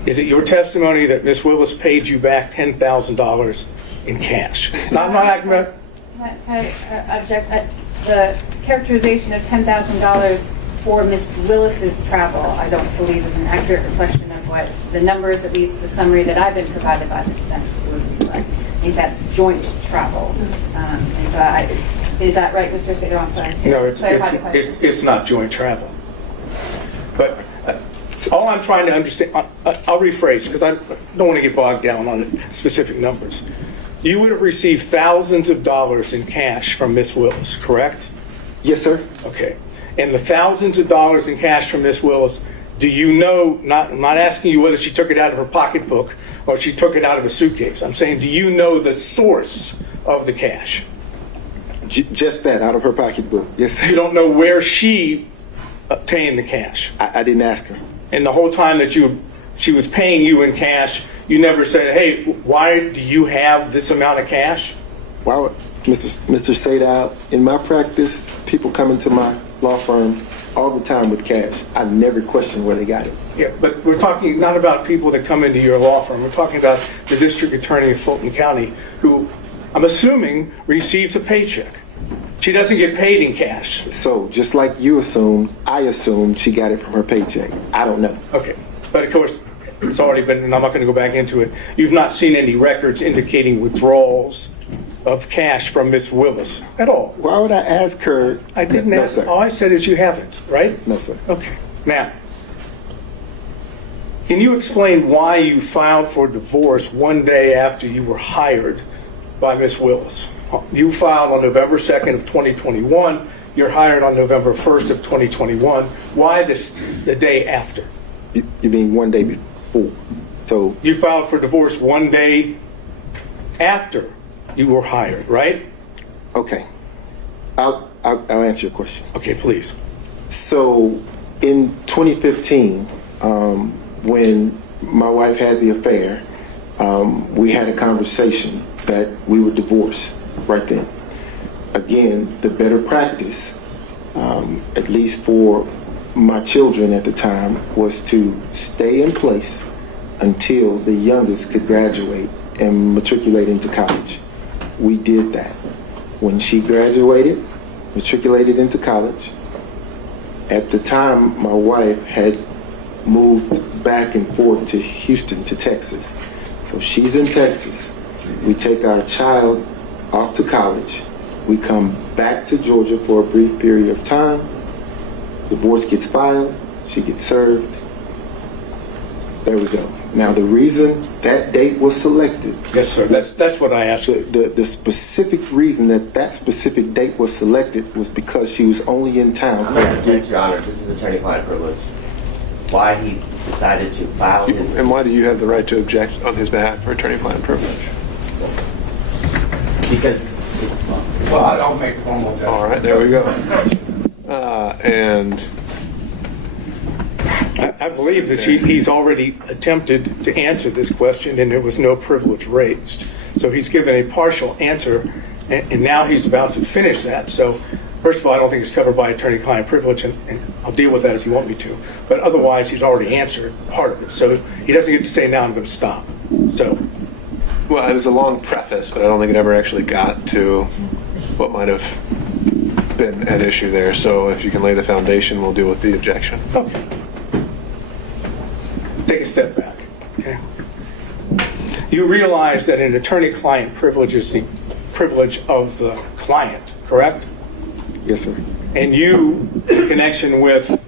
is it your testimony that Ms. Willis paid you back $10,000 in cash? Now, I'm not asking about... Can I object? The characterization of $10,000 for Ms. Willis's travel, I don't believe is an accurate reflection of what the numbers, at least the summary that I've been provided by the defense would reflect. I think that's joint travel. Is that right, Mr. Sater? I'm sorry. No, It's it's not joint travel. But all I'm trying to understand, I'll rephrase because I don't want to get bogged down on specific numbers. You would have received thousands of dollars in cash from Ms. Willis, correct? Yes, sir. Okay. and the thousands of dollars in cash from Miss Willis, do you know, I'm not asking you whether she took it out of her pocketbook or she took it out of a suitcase. I'm saying, do you know the source of the cash? Just that, out of her pocketbook. Yes, You sir. don't know where she obtained the cash. I didn't ask her. And the whole time that she was paying you in cash, you never said, hey, why do you have this amount of cash? Why would Mr. Sadal, in my practice, people come into my law firm all the time with cash. I never question where they got it. Yeah, but we're talking not about people that come into your law firm. We're talking about the district attorney of Fulton County, who I'm assuming receives a paycheck. She doesn't get paid in cash. So, just like you assumed, I assumed she got it from her paycheck. I don't know. Okay, but of course, it's already been, and I'm not going to go back into it. You've not seen any records indicating withdrawals of cash from Miss Willis at all. Why would I ask her? I didn't No, ask. sir. All I said is you haven't, right? No, sir. Okay. Now, can you explain why you filed for divorce one day after you were hired by Miss Willis? You filed on November 2nd of 2021. You're hired on November 1st of 2021. Why the day after? You mean one day before? So, You filed for divorce one day after you were hired, right? okay. I'll answer your question. Okay, please. So, in 2015, when my wife had the affair, we had a conversation that we would divorce right then. Again, the better practice, at least for my children at the time, was to stay in place until the youngest could graduate and matriculate into college. We did that. When she graduated, matriculated into college, at the time my wife had moved back and forth to Houston, to Texas. So she's in Texas. We take our child off to college. We come back to Georgia for a brief period of time. Divorce gets filed. She gets served. There we go. Now, the reason that date was selected, Yes, sir. That's what I asked. the specific reason that specific date was selected was because she was only in town. I'm going to object, Your Honor. This is attorney-client privilege. Why he decided to file his... And why do you have the right to object on his behalf for attorney-client privilege? Because... Well, I'll make a formal objection. All right, there we go. And I believe that he's already attempted to answer this question and there was no privilege raised. So he's given a partial answer and now he's about to finish that. So first of all, I don't think it's covered by attorney-client privilege and I'll deal with that if you want me to. But otherwise, he's already answered part of it. So he doesn't get to say, now I'm going to stop. So, well, it was a long preface, but I don't think it ever actually got to what might have been at issue there. So if you can lay the foundation, we'll deal with the objection. okay. Take a step back. Okay. You realize that an attorney-client privilege is the privilege of the client, correct? Yes, sir. And you, in connection with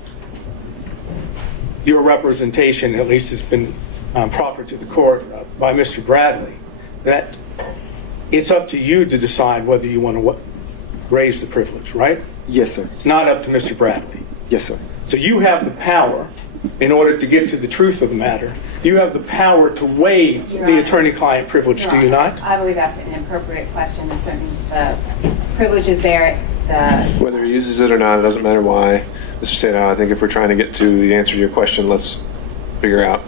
your representation, at least has been proffered to the court by Mr. Bradley, that it's up to you to decide whether you want to raise the privilege, right? Yes, sir. It's not up to Mr. Bradley. Yes, sir. So you have the power, in order to get to the truth of the matter, you have the power to waive Your the Honor. attorney-client privilege, do you not? I believe that's an inappropriate question. The privilege is there. Whether he uses it or not, it doesn't matter why. Mr. Sato, I think if we're trying to get to the answer to your question, let's figure out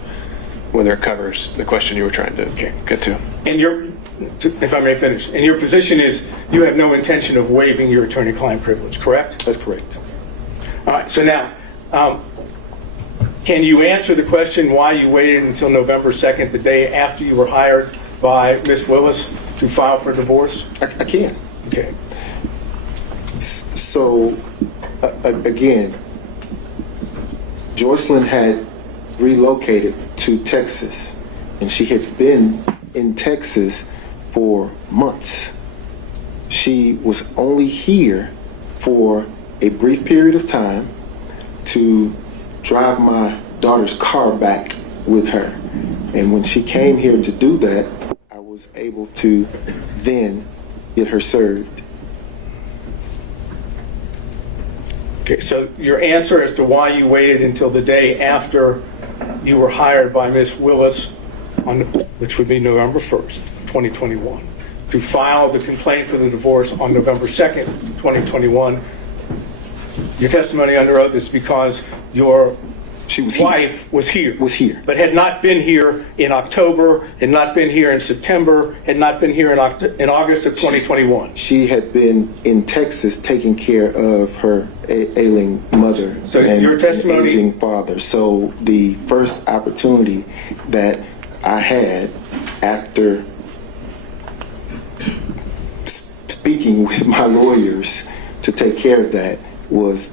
whether it covers the question you were trying to get to. And if I may finish, and your position is you have no intention of waiving your attorney-client privilege, correct? That's correct. All right, so now, can you answer the question why you waited until November 2nd, the day after you were hired by Ms. Willis, to file for divorce? I can. Okay. So, again, Joycelyn had relocated to Texas, and she had been in Texas for months. She was only here for a brief period of time to drive my daughter's car back with her. And when she came here to do that, I was able to then get her served. Okay, so your answer as to why you waited until the day after you were hired by Ms. Willis, which would be November 1st, 2021, to file the complaint for the divorce on November 2nd, 2021. Your testimony under oath is because your wife was here. But had not been here in October, had not been here in September, had not been here in August of 2021. She had been in Texas taking care of her ailing mother and your testimony, aging father. So the first opportunity that I had after speaking with my lawyers to take care of that was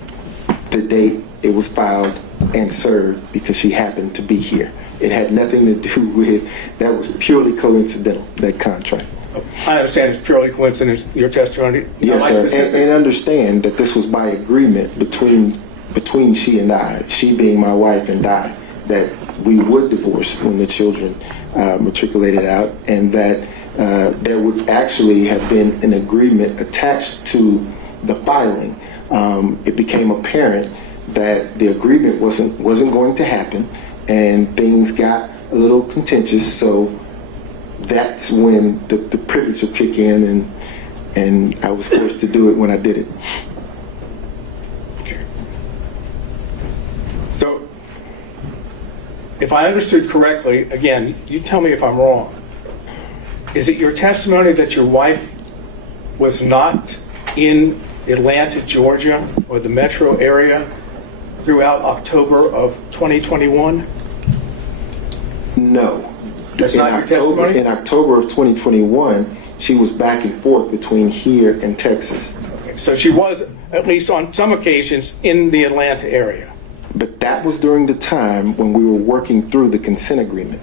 the date it was filed and served, because she happened to be here. It had nothing to do with, that was purely coincidental, that contract. I understand it's purely coincidence, your testimony. Yes, sir. And understand that this was by agreement between she and I, she being my wife and I, that we would divorce when the children matriculated out, and that there would actually have been an agreement attached to the filing. It became apparent that the agreement wasn't going to happen, and things got a little contentious. So that's when the privilege will kick in, and I was forced to do it when I did it. Okay. So, if I understood correctly, again, you tell me if I'm wrong. Is it your testimony that your wife was not in Atlanta, Georgia, or the metro area throughout October of 2021? No. That's not your testimony? In October of 2021, she was back and forth between here and Texas. Okay. So she was, at least on some occasions, in the Atlanta area. But that was during the time when we were working through the consent agreement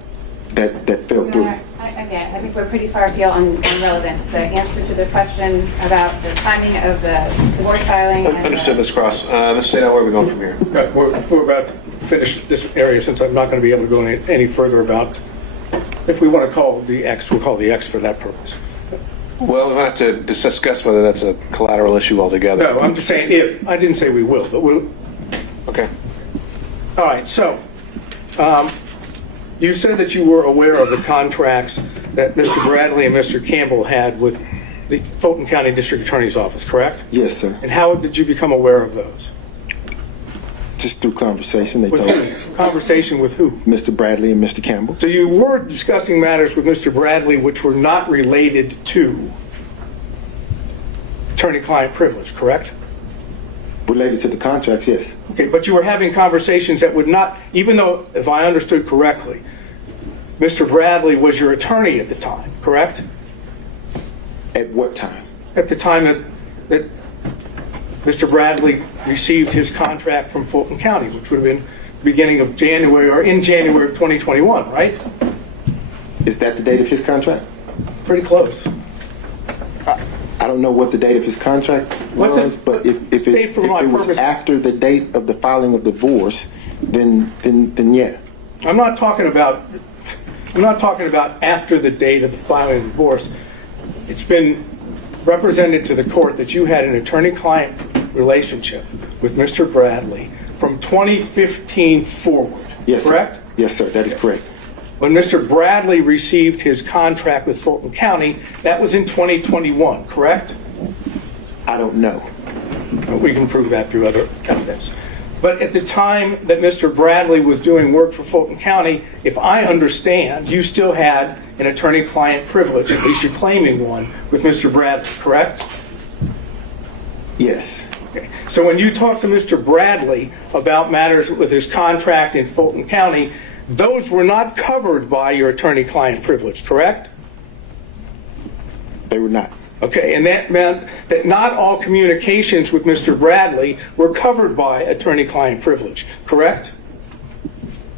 that fell through. Again, I think we're pretty far afield on relevance. The answer to the question about the timing of the divorce filing. Understood, Ms. Cross. Ms. Sadell, where are we going from here? Right, we're about to finish this area, since I'm not going to be able to go any further about, if we want to call the X, we'll call the X for that purpose. Well, we'll have to discuss whether that's a collateral issue altogether. No, I'm just saying if. I didn't say we will, but we'll. Okay. All right, so you said that you were aware of the contracts that Mr. Bradley and Mr. Campbell had with the Fulton County District Attorney's Office, correct? Yes, sir. And how did you become aware of those? Just through conversation, they With told me. who? Conversation with who? Mr. Bradley and Mr. Campbell. So you were discussing matters with Mr. Bradley which were not related to attorney-client privilege, correct? Related to the contracts, yes. Okay, but you were having conversations that would not, even though, if I understood correctly, Mr. Bradley was your attorney at the time, correct? At what time? At the time that Mr. Bradley received his contract from Fulton County, which would have been beginning of January, or in January of 2021, right? Is that the date of his contract? Pretty close. I don't know what the date of his contract was, but if it was after the date of the filing of the divorce, then yeah. I'm not talking about after the date of the filing of the divorce. It's been represented to the court that you had an attorney-client relationship with Mr. Bradley from 2015 forward, Yes, correct? sir. Yes, sir, that is correct. When Mr. Bradley received his contract with Fulton County, that was in 2021, correct? I don't know. We can prove that through other evidence. But at the time that Mr. Bradley was doing work for Fulton County, if I understand, you still had an attorney-client privilege, at least you're claiming one, with Mr. Bradley, correct? Yes. Okay. So when you talk to Mr. Bradley about matters with his contract in Fulton County, those were not covered by your attorney-client privilege, correct? They were not. Okay, and that meant that not all communications with Mr. Bradley were covered by attorney-client privilege, correct?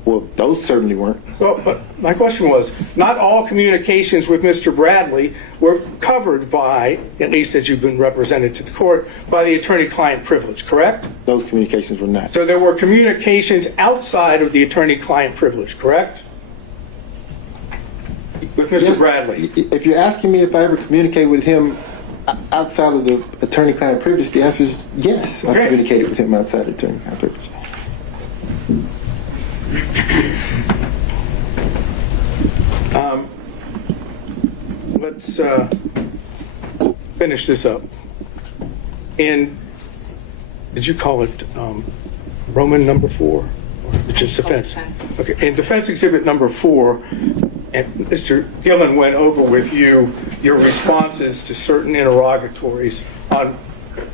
Well, those certainly weren't. Well, but my question was, not all communications with Mr. Bradley were covered by, at least as you've been represented to the court, by the attorney-client privilege, correct? Those communications were not. So there were communications outside of the attorney-client privilege, correct? With Mr. Bradley. If you're asking me if I ever communicated with him Outside of the attorney-client privilege, the answer is yes. I've Okay. communicated with him outside the attorney-client privilege. Let's finish this up. And did you call it Roman number 4? Or it's just defense? Okay. In defense exhibit number 4, and Mr. Gillen went over with you your responses to certain interrogatories on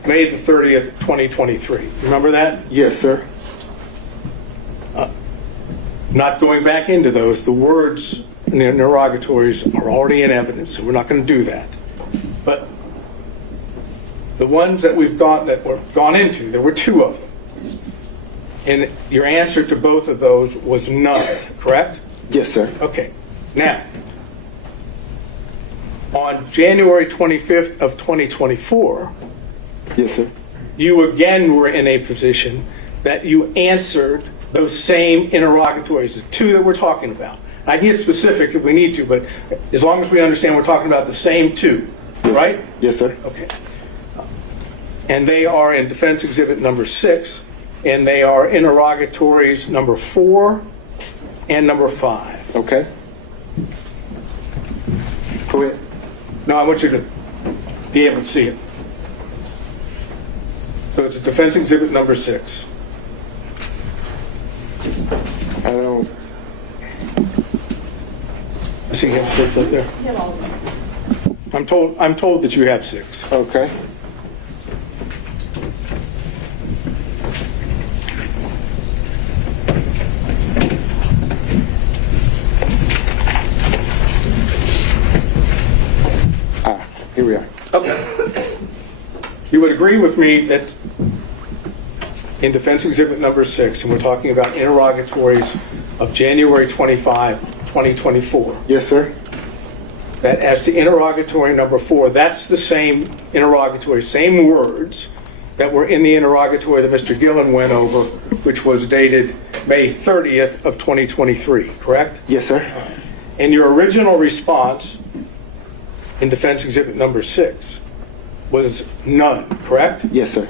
May the 30th, 2023. Remember that? Yes, sir. Not going back into those, the words in the interrogatories are already in evidence, so we're not going to do that. But the ones that we've gone into, there were 2 of them. And your answer to both of those was none, correct? Yes, sir. Okay. Now, on January 25th of 2024, Yes, sir. you again were in a position that you answered those same interrogatories, the 2 that we're talking about. I can get specific if we need to, but as long as we understand we're talking about the same 2, right? Yes, sir. Okay. And they are in defense exhibit number 6, and they are interrogatories number 4 and number 5. Okay. Go ahead. Now I want you to be able to see it. So it's defense exhibit number 6. I don't. I see you have 6 up there. I'm told that you have 6. Okay. Here we are. Okay. You would agree with me that in defense exhibit number 6, and we're talking about interrogatories of January 25, 2024, Yes, sir. that as to interrogatory number 4, that's the same interrogatory, same words that were in the interrogatory that Mr. Gillen went over, which was dated May 30th of 2023, correct? Yes, sir. And your original response in defense exhibit number 6 was none, correct? Yes, sir.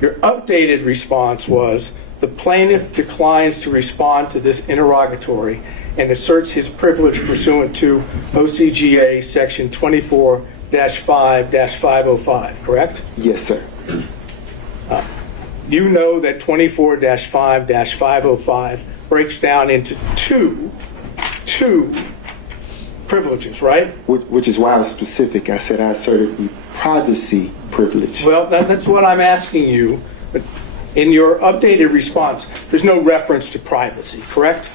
Your updated response was the plaintiff declines to respond to this interrogatory and asserts his privilege pursuant to OCGA section 24-5-505, correct? Yes, sir. You know that 24-5-505 breaks down into two privileges, right? Which is why I was specific. I said I asserted the privacy privilege. Well, that's what I'm asking you. But in your updated response, there's no reference to privacy, correct?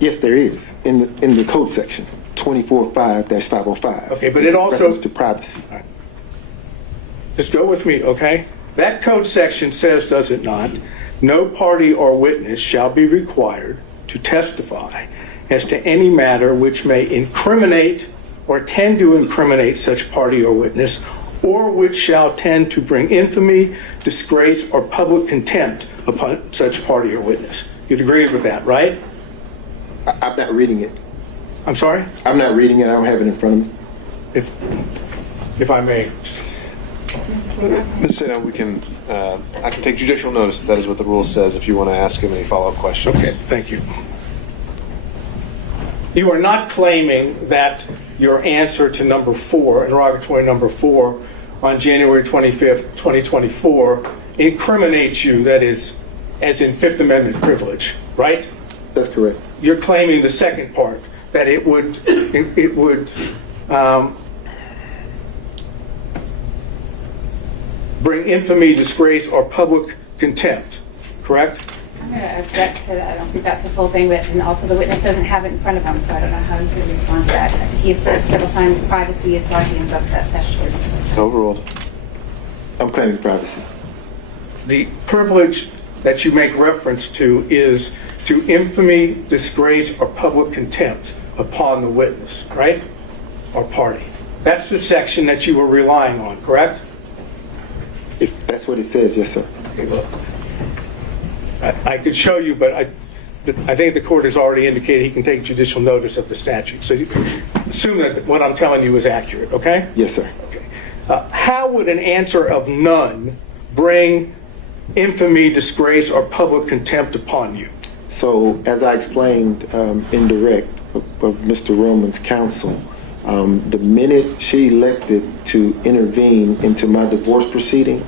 Yes, there is in the code section 24-5-505. Okay, but it also- reference to privacy. Just go with me, okay? That code section says, does it not, no party or witness shall be required to testify as to any matter which may incriminate or tend to incriminate such party or witness, or which shall tend to bring infamy, disgrace, or public contempt upon such party or witness. You'd agree with that, right? I'm not reading it. I'm sorry? I'm not reading it. I don't have it in front of me. If I may. Mr. Sena, we can, I can take judicial notice that is what the rule says if you want to ask him any follow-up questions. Okay, thank you. You are not claiming that your answer to number 4, interrogatory number 4, on January 25th, 2024, incriminates you, that is, as in Fifth Amendment privilege, right? That's correct. You're claiming the second part, that it would bring infamy, disgrace, or public contempt, correct? I'm going to object to that. I don't think that's the full thing, but and also the witness doesn't have it in front of him, so I don't know how he could respond to that. He has said several times privacy is largely invoked that statutory. Overruled. I'm claiming privacy. The privilege that you make reference to is to infamy, disgrace, or public contempt upon the witness, right? Or party. That's the section that you were relying on, correct? If that's what it says, yes, sir. Okay, look. I could show you, but I think the court has already indicated he can take judicial notice of the statute. So you assume that what I'm telling you is accurate, okay? Yes, sir. Okay. How would an answer of none bring infamy, disgrace, or public contempt upon you? So, as I explained in direct of Mr. Roman's counsel, the minute she elected to intervene into my divorce proceeding,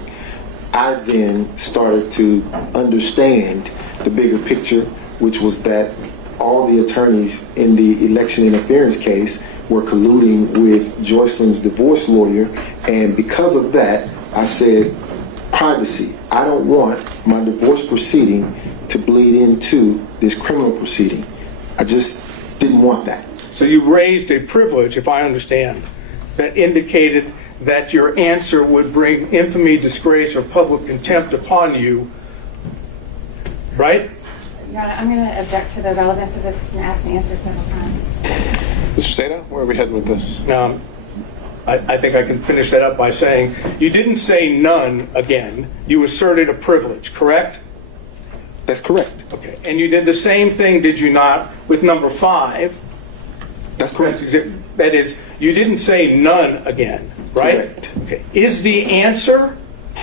I then started to understand the bigger picture, which was that all the attorneys in the election interference case were colluding with Joycelyn's divorce lawyer, and because of that, I said, privacy. I don't want my divorce proceeding to bleed into this criminal proceeding. I just didn't want that. So you raised a privilege, if I understand, that indicated that your answer would bring infamy, disgrace, or public contempt upon you, right? Your Honor, I'm going to object to the relevance of this. It's been asked and answered several times. Mr. Seda, where are we heading with this? I think I can finish that up by saying you didn't say none again. You asserted a privilege, correct? That's correct. Okay. And you did the same thing, did you not, with number 5? That's correct. That is, you didn't say none again, right? Correct. Okay. Is the answer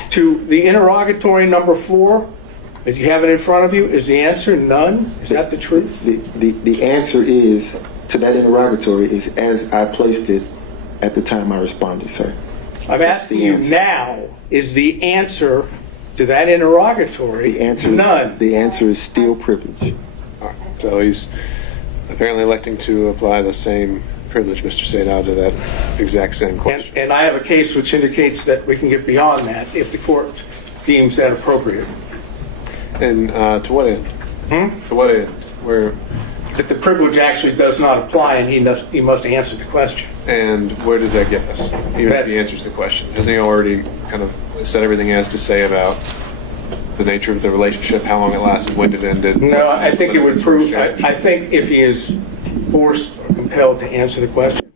to the interrogatory number 4, if you have it in front of you, is the answer none? Is that the truth? The answer is to that interrogatory is as I placed it at the time I responded, sir. I'm asking the you answer. now, is the answer to that interrogatory none? The answer is still privilege. All right. So he's apparently electing to apply the same privilege, Mr. Seda, to that exact same question. And I have a case which indicates that we can get beyond that if the court deems that appropriate. And to what end? To what end? Where? That the privilege actually does not apply and he must answer the question. And where does that get us? Even if he answers the question, hasn't he already kind of said everything he has to say about the nature of the relationship, how long it lasted, when it ended? No, I think it would prove. I think if he is forced or compelled to answer the question,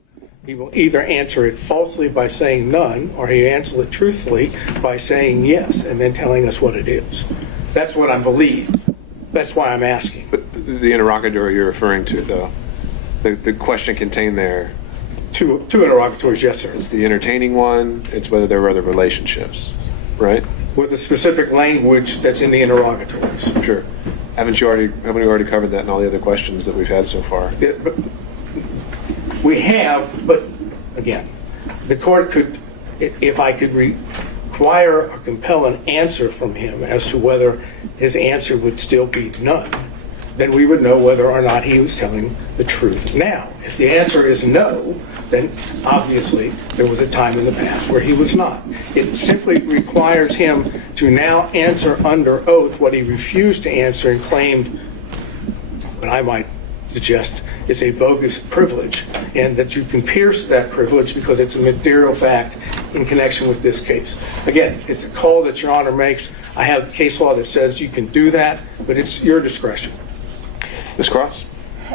he will either answer it falsely by saying none, or he answer it truthfully by saying yes and then telling us what it is. That's what I believe. That's why I'm asking. But the interrogatory you're referring to, though, the question contained there, Two interrogatories, yes, sir. it's the entertaining one, it's whether there were other relationships, right? With the specific language that's in the interrogatories. Sure. Haven't you already covered that in all the other questions that we've had so far? We have, but again, the court could, if I could require or compel an answer from him as to whether his answer would still be none, then we would know whether or not he was telling the truth now. If the answer is no, then obviously there was a time in the past where he was not. It simply requires him to now answer under oath what he refused to answer and claimed, what I might suggest, is a bogus privilege, and that you can pierce that privilege because it's a material fact in connection with this case. Again, it's a call that Your Honor makes. I have the case law that says you can do that, but it's your discretion. Ms. Cross?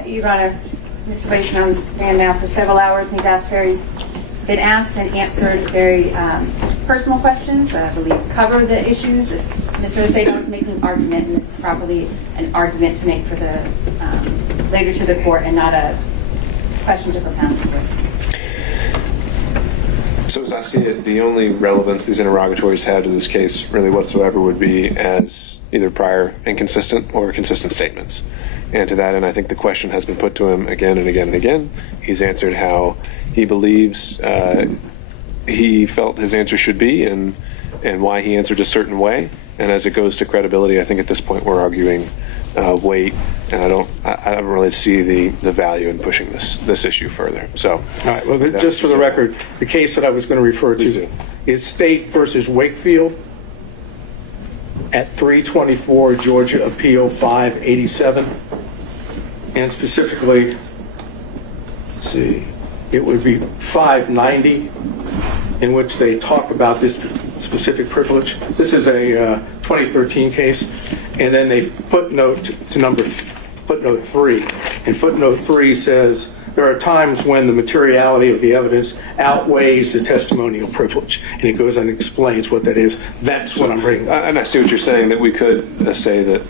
Your Honor, Mr. Bates known this man now for several hours, and he's been asked and answered very personal questions that I believe cover the issues. Mr. Seda was making an argument, and this is probably an argument to make for the later to the court and not a question to propound to the court. So as I see it, the only relevance these interrogatories have to this case really whatsoever would be as either prior inconsistent or consistent statements. And to that end, I think the question has been put to him again and again and again. He's answered how he believes he felt his answer should be and why he answered a certain way. And as it goes to credibility, I think at this point we're arguing weight, and I don't really see the value in pushing this issue further. So, All right. Well, just for the record, the case that I was going to refer to is State versus Wakefield at 324 Georgia Appeal 587, and specifically, let's see, it would be 590, in which they talk about this specific privilege. This is a 2013 case, and then they footnote to footnote 3. And footnote 3 says, there are times when the materiality of the evidence outweighs the testimonial privilege. And it goes and explains what that is. That's what I'm bringing up. And I see what you're saying, that we could say that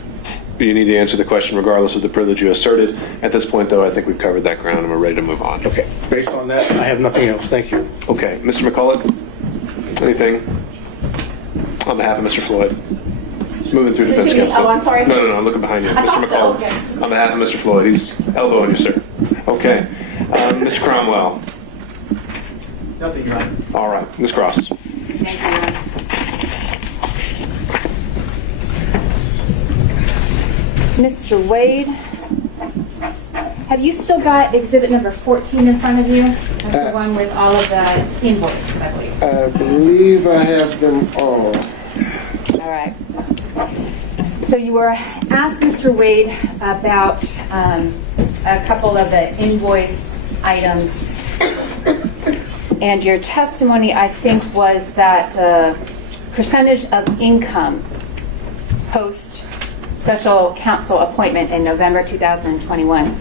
you need to answer the question regardless of the privilege you asserted. At this point, though, I think we've covered that ground and we're ready to move on. Okay. Based on that, I have nothing else. Thank you. Okay. Mr. McCullough? anything on behalf of Mr. Floyd? Moving through defense Excuse me. counsel. Oh, I'm sorry. No, I'm looking behind you. I Mr. thought so, McCollum. okay. On behalf of Mr. Floyd, he's elbowing you, sir. Okay. Mr. Cromwell. Nothing, Your Honor. All right. Ms. Cross. Thank you, Your Honor. Mr. Wade, have you still got exhibit number 14 in front of you? That's the one with all of the invoices, I believe. I believe I have them all. All right. So you were asked, Mr. Wade, about a couple of the invoice items. And your testimony, I think, was that the percentage of income post special counsel appointment in November 2021,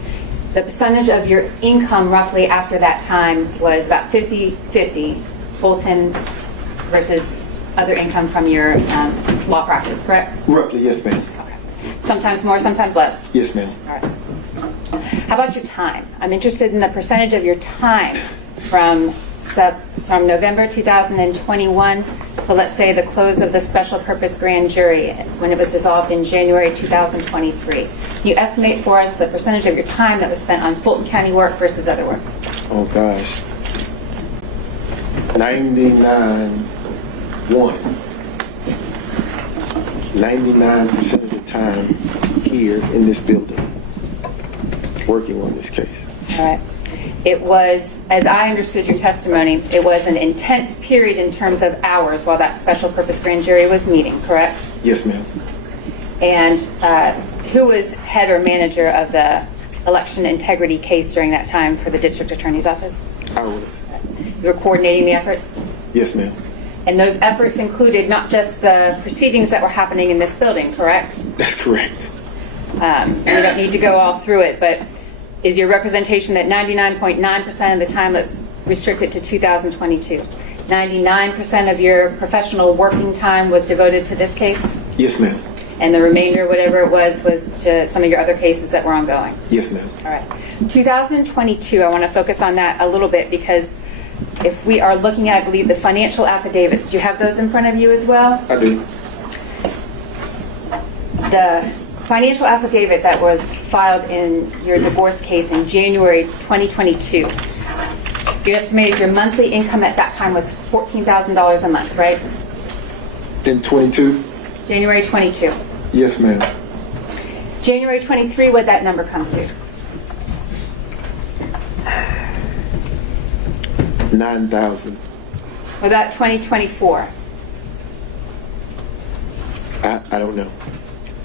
the percentage of your income roughly after that time was about 50-50 Fulton versus other income from your law practice, correct? Roughly, yes, ma'am. Okay. Sometimes more, sometimes less. Yes, ma'am. All right. How about your time? I'm interested in the percentage of your time from November 2021 to, let's say, the close of the special purpose grand jury when it was dissolved in January 2023. Can you estimate for us the percentage of your time that was spent on Fulton County work versus other work? Oh, gosh. 99-1. 99% of the time here in this building working on this case. All right. It was, as I understood your testimony, it was an intense period in terms of hours while that special purpose grand jury was meeting, correct? Yes, ma'am. And who was head or manager of the election integrity case during that time for the district attorney's office? I was. You were coordinating the efforts? Yes, ma'am. And those efforts included not just the proceedings that were happening in this building, correct? That's correct. We don't need to go all through it, but is your representation that 99.9% of the time, let's restrict it to 2022, 99% of your professional working time was devoted to this case? Yes, ma'am. And the remainder, whatever it was to some of your other cases that were ongoing? Yes, ma'am. All right. 2022, I want to focus on that a little bit because if we are looking at, I believe, the financial affidavits, do you have those in front of you as well? I do. The financial affidavit that was filed in your divorce case in January 2022, you estimated your monthly income at that time was $14,000 a month, right? In 22? January 22. Yes, ma'am. January 23, what'd that number come to? 9,000. What about 2024? I don't know.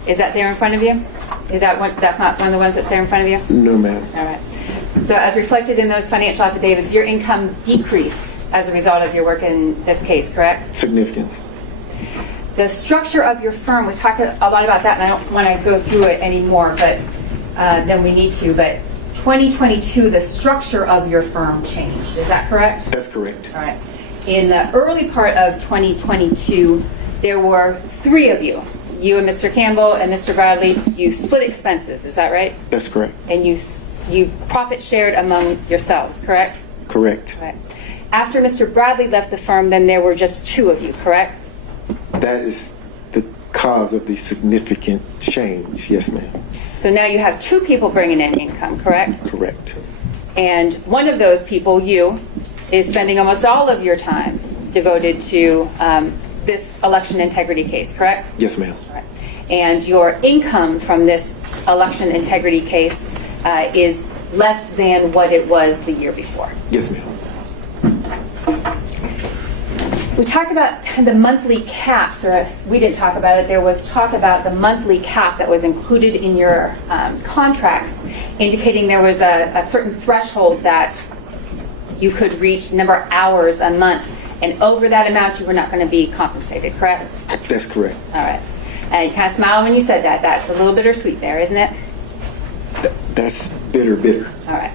Is that there in front of you? Is that one? That's not one of the ones that's there in front of you? No, ma'am. All right. So as reflected in those financial affidavits, your income decreased as a result of your work in this case, correct? Significantly. The structure of your firm, we talked a lot about that, and I don't want to go through it anymore but than we need to, but 2022, the structure of your firm changed. Is that correct? That's correct. All right. In the early part of 2022, there were three of you. You and Mr. Campbell and Mr. Bradley, you split expenses, is that right? That's correct. And you profit shared among yourselves, correct? Correct. Right. After Mr. Bradley left the firm, then there were just two of you, correct? That is the cause of the significant change. Yes, ma'am. So now you have two people bringing in income, correct? Correct. And one of those people, you, is spending almost all of your time devoted to this election integrity case, correct? Yes, ma'am. All right. And your income from this election integrity case is less than what it was the year before. Yes, ma'am. We talked about the monthly caps, or we didn't talk about it. There was talk about the monthly cap that was included in your contracts, indicating there was a certain threshold that you could reach, number of hours a month, and over that amount you were not going to be compensated, correct? That's correct. All right. And you kind of smiled when you said that. That's a little bittersweet there, isn't it? That's bitter. All right.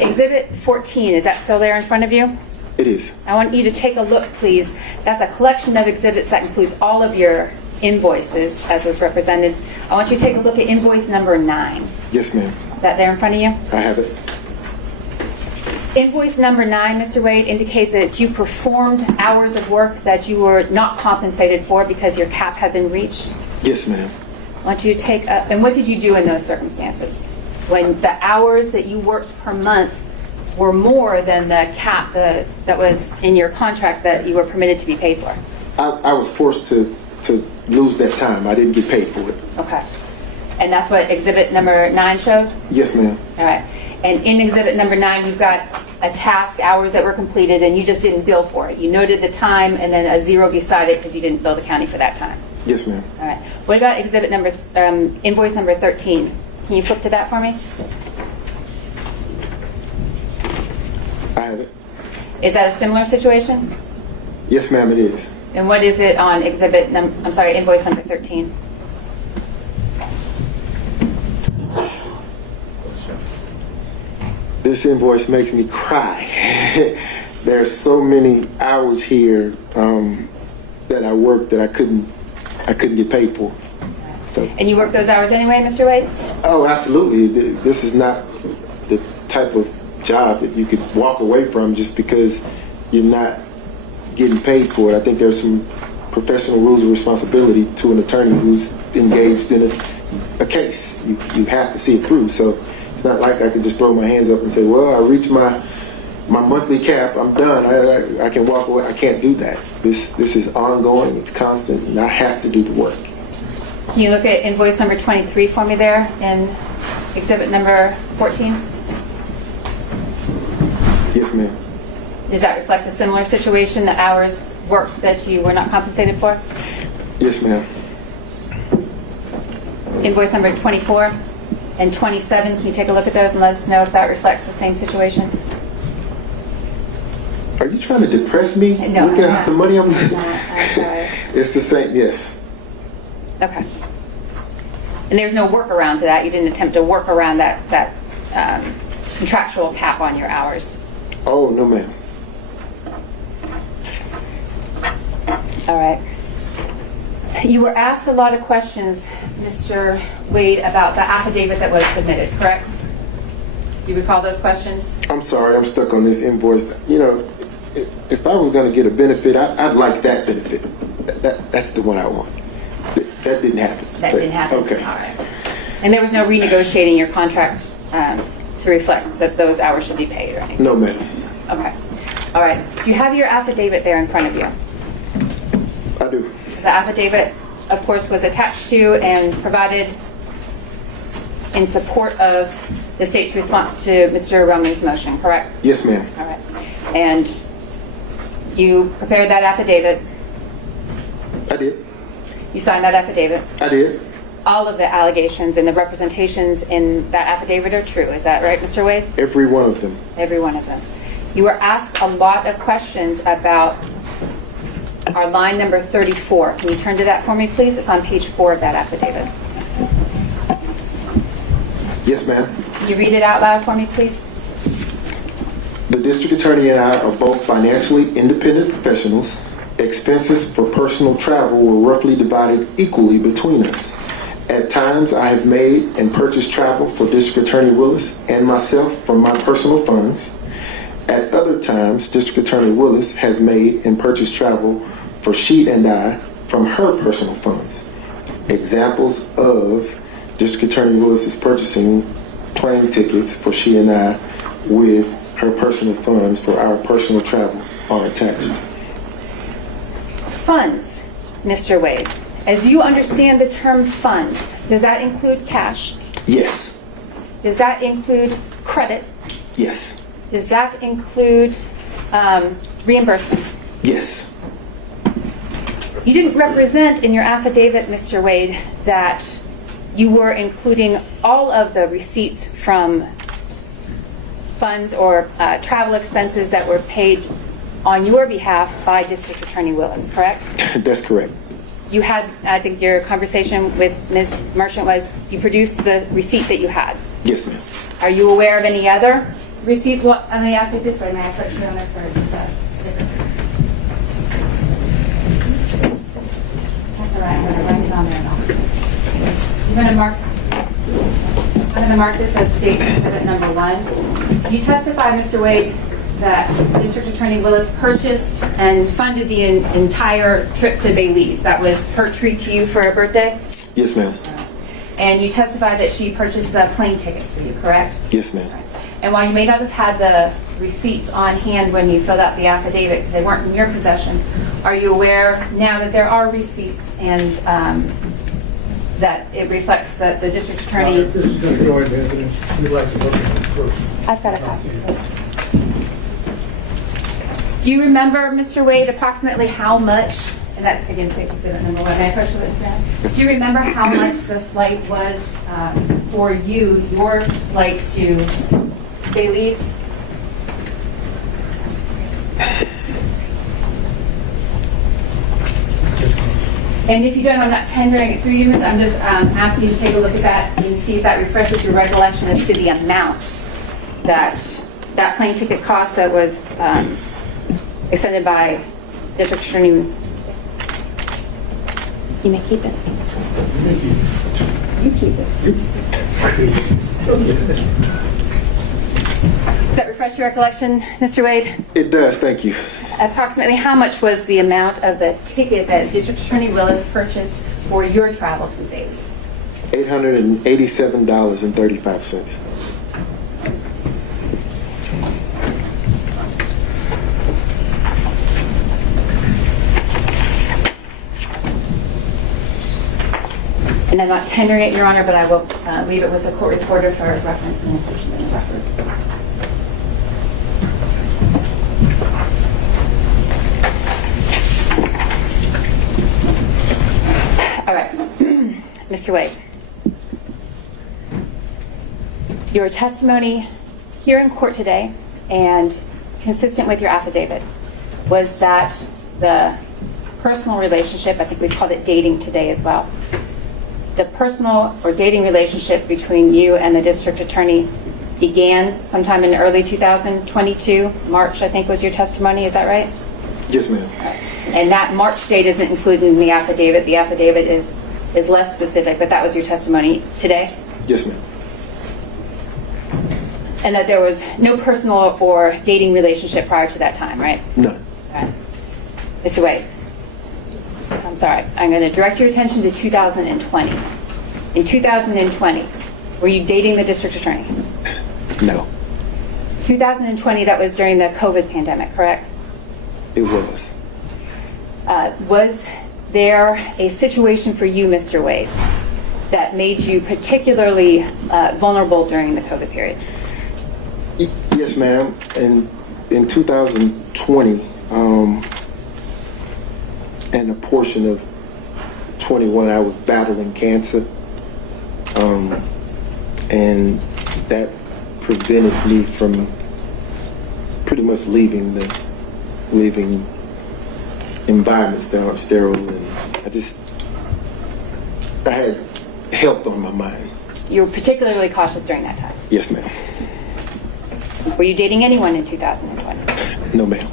Exhibit 14, is that still there in front of you? It is. I want you to take a look, please. That's a collection of exhibits that includes all of your invoices, as was represented. I want you to take a look at invoice number 9. Yes, ma'am. Is that there in front of you? I have it. Invoice number 9, Mr. Wade, indicates that you performed hours of work that you were not compensated for because your cap had been reached. Yes, ma'am. I want you to take up, and what did you do in those circumstances? When the hours that you worked per month were more than the cap that was in your contract that you were permitted to be paid for? I was forced to lose that time. I didn't get paid for it. Okay. And that's what exhibit number 9 shows? Yes, ma'am. All right. And in exhibit number 9, you've got a task, hours that were completed, and you just didn't bill for it. You noted the time and then a 0 beside it because you didn't bill the county for that time. Yes, ma'am. All right. What about exhibit number, invoice number 13? Can you flip to that for me? I have it. Is that a similar situation? Yes, ma'am, it is. And what is it on invoice number 13? This invoice makes me cry. There's so many hours here that I worked that I couldn't get paid for. So, And you work those hours anyway, Mr. Wade? oh, absolutely. This is not the type of job that you could walk away from just because you're not getting paid for it. I think there's some professional rules of responsibility to an attorney who's engaged in a case. You have to see it through. So it's not like I can just throw my hands up and say, well, I reached my monthly cap, I'm done, I can walk away. I can't do that. This is ongoing, it's constant, and I have to do the work. Can you look at invoice number 23 for me there in exhibit number 14? Yes, ma'am. Does that reflect a similar situation, the hours worked that you were not compensated for? Yes, ma'am. Invoice number 24 and 27, can you take a look at those and let us know if that reflects the same situation? Are you trying to depress me? No, Look I'm at not. the money I'm I'm sorry. It's the same, yes. Okay. And there's no workaround to that? You didn't attempt to work around that contractual cap on your hours? Oh, no, ma'am. All right. You were asked a lot of questions, Mr. Wade, about the affidavit that was submitted, correct? Do you recall those questions? I'm sorry, I'm stuck on this invoice. You know, if I was going to get a benefit, I'd like that benefit. That's the one I want. That didn't happen. That didn't happen? Okay. All right. And there was no renegotiating your contract to reflect that those hours should be paid or anything? No, ma'am. Okay. All right. Do you have your affidavit there in front of you? I do. The affidavit, of course, was attached to and provided in support of the state's response to Mr. Romney's motion, correct? Yes, ma'am. All right. And you prepared that affidavit. I did. You signed that affidavit. I did. All of the allegations and the representations in that affidavit are true. Is that right, Mr. Wade? Every one of them. Every one of them. You were asked a lot of questions about our line number 34. Can you turn to that for me, please? It's on page 4 of that affidavit. Yes, ma'am. Can you read it out loud for me, please? The district attorney and I are both financially independent professionals. Expenses for personal travel were roughly divided equally between us. At times, I have made and purchased travel for District Attorney Willis and myself from my personal funds. At other times, District Attorney Willis has made and purchased travel for she and I from her personal funds. Examples of District Attorney Willis's purchasing plane tickets for she and I with her personal funds for our personal travel are attached. Funds, Mr. Wade. As you understand the term funds, does that include cash? Yes. Does that include credit? Yes. Does that include reimbursements? Yes. You didn't represent in your affidavit, Mr. Wade, that you were including all of the receipts from funds or travel expenses that were paid on your behalf by District Attorney Willis, correct? That's correct. You had, I think your conversation with Ms. Merchant was, you produced the receipt that you had. Yes, ma'am. Are you aware of any other receipts? Well, let me ask you this way. May I put you on there for just a sticker? That's all right. I'm going to write it on there. I'm going to mark I'm going to mark this as State's Exhibit number 1. You testified, Mr. Wade, that District Attorney Willis purchased and funded the entire trip to Belize. That was her treat to you for her birthday? Yes, ma'am. And you testified that she purchased the plane tickets for you, correct? Yes, ma'am. And while you may not have had the receipts on hand when you filled out the affidavit, because they weren't in your possession, are you aware now that there are receipts and that it reflects that the district attorney... If this is going to go into evidence, we'd like to look at it first. I've got a copy. Do you remember, Mr. Wade, approximately how much, and that's again State's Exhibit number 1, may I push this down? Do you remember how much the flight was for you, your flight to Belize? And if you don't, I'm not tendering it through you, Ms. I'm just asking you to take a look at that and see if that refreshes your recollection as to the amount that that plane ticket cost that was extended by District Attorney. You may keep it. You keep it. Does that refresh your recollection, Mr. Wade? It does, thank you. Approximately how much was the amount of the ticket that District Attorney Willis purchased for your travel to Belize? $887.35. And I'm not tendering it, Your Honor, but I will leave it with the court reporter for reference and inclusion in the record. All right, Mr. Wade. Your testimony here in court today and consistent with your affidavit was that the personal relationship, I think we've called it dating today as well, the personal or dating relationship between you and the district attorney began sometime in early 2022, March I think was your testimony, is that right? Yes, ma'am. And that March date isn't included in the affidavit. The affidavit is less specific, but that was your testimony today? Yes, ma'am. And that there was no personal or dating relationship prior to that time, right? None. All right. Mr. Wade, I'm sorry. I'm going to direct your attention to 2020. In 2020, were you dating the district attorney? No. 2020, that was during the COVID pandemic, correct? It was. Was there a situation for you, Mr. Wade, that made you particularly vulnerable during the COVID period? Yes, ma'am. And in 2020, and a portion of 21, I was battling cancer. And that prevented me from pretty much leaving environments that aren't sterile, and I had health on my mind. You were particularly cautious during that time. Yes, ma'am. Were you dating anyone in 2020? No, ma'am.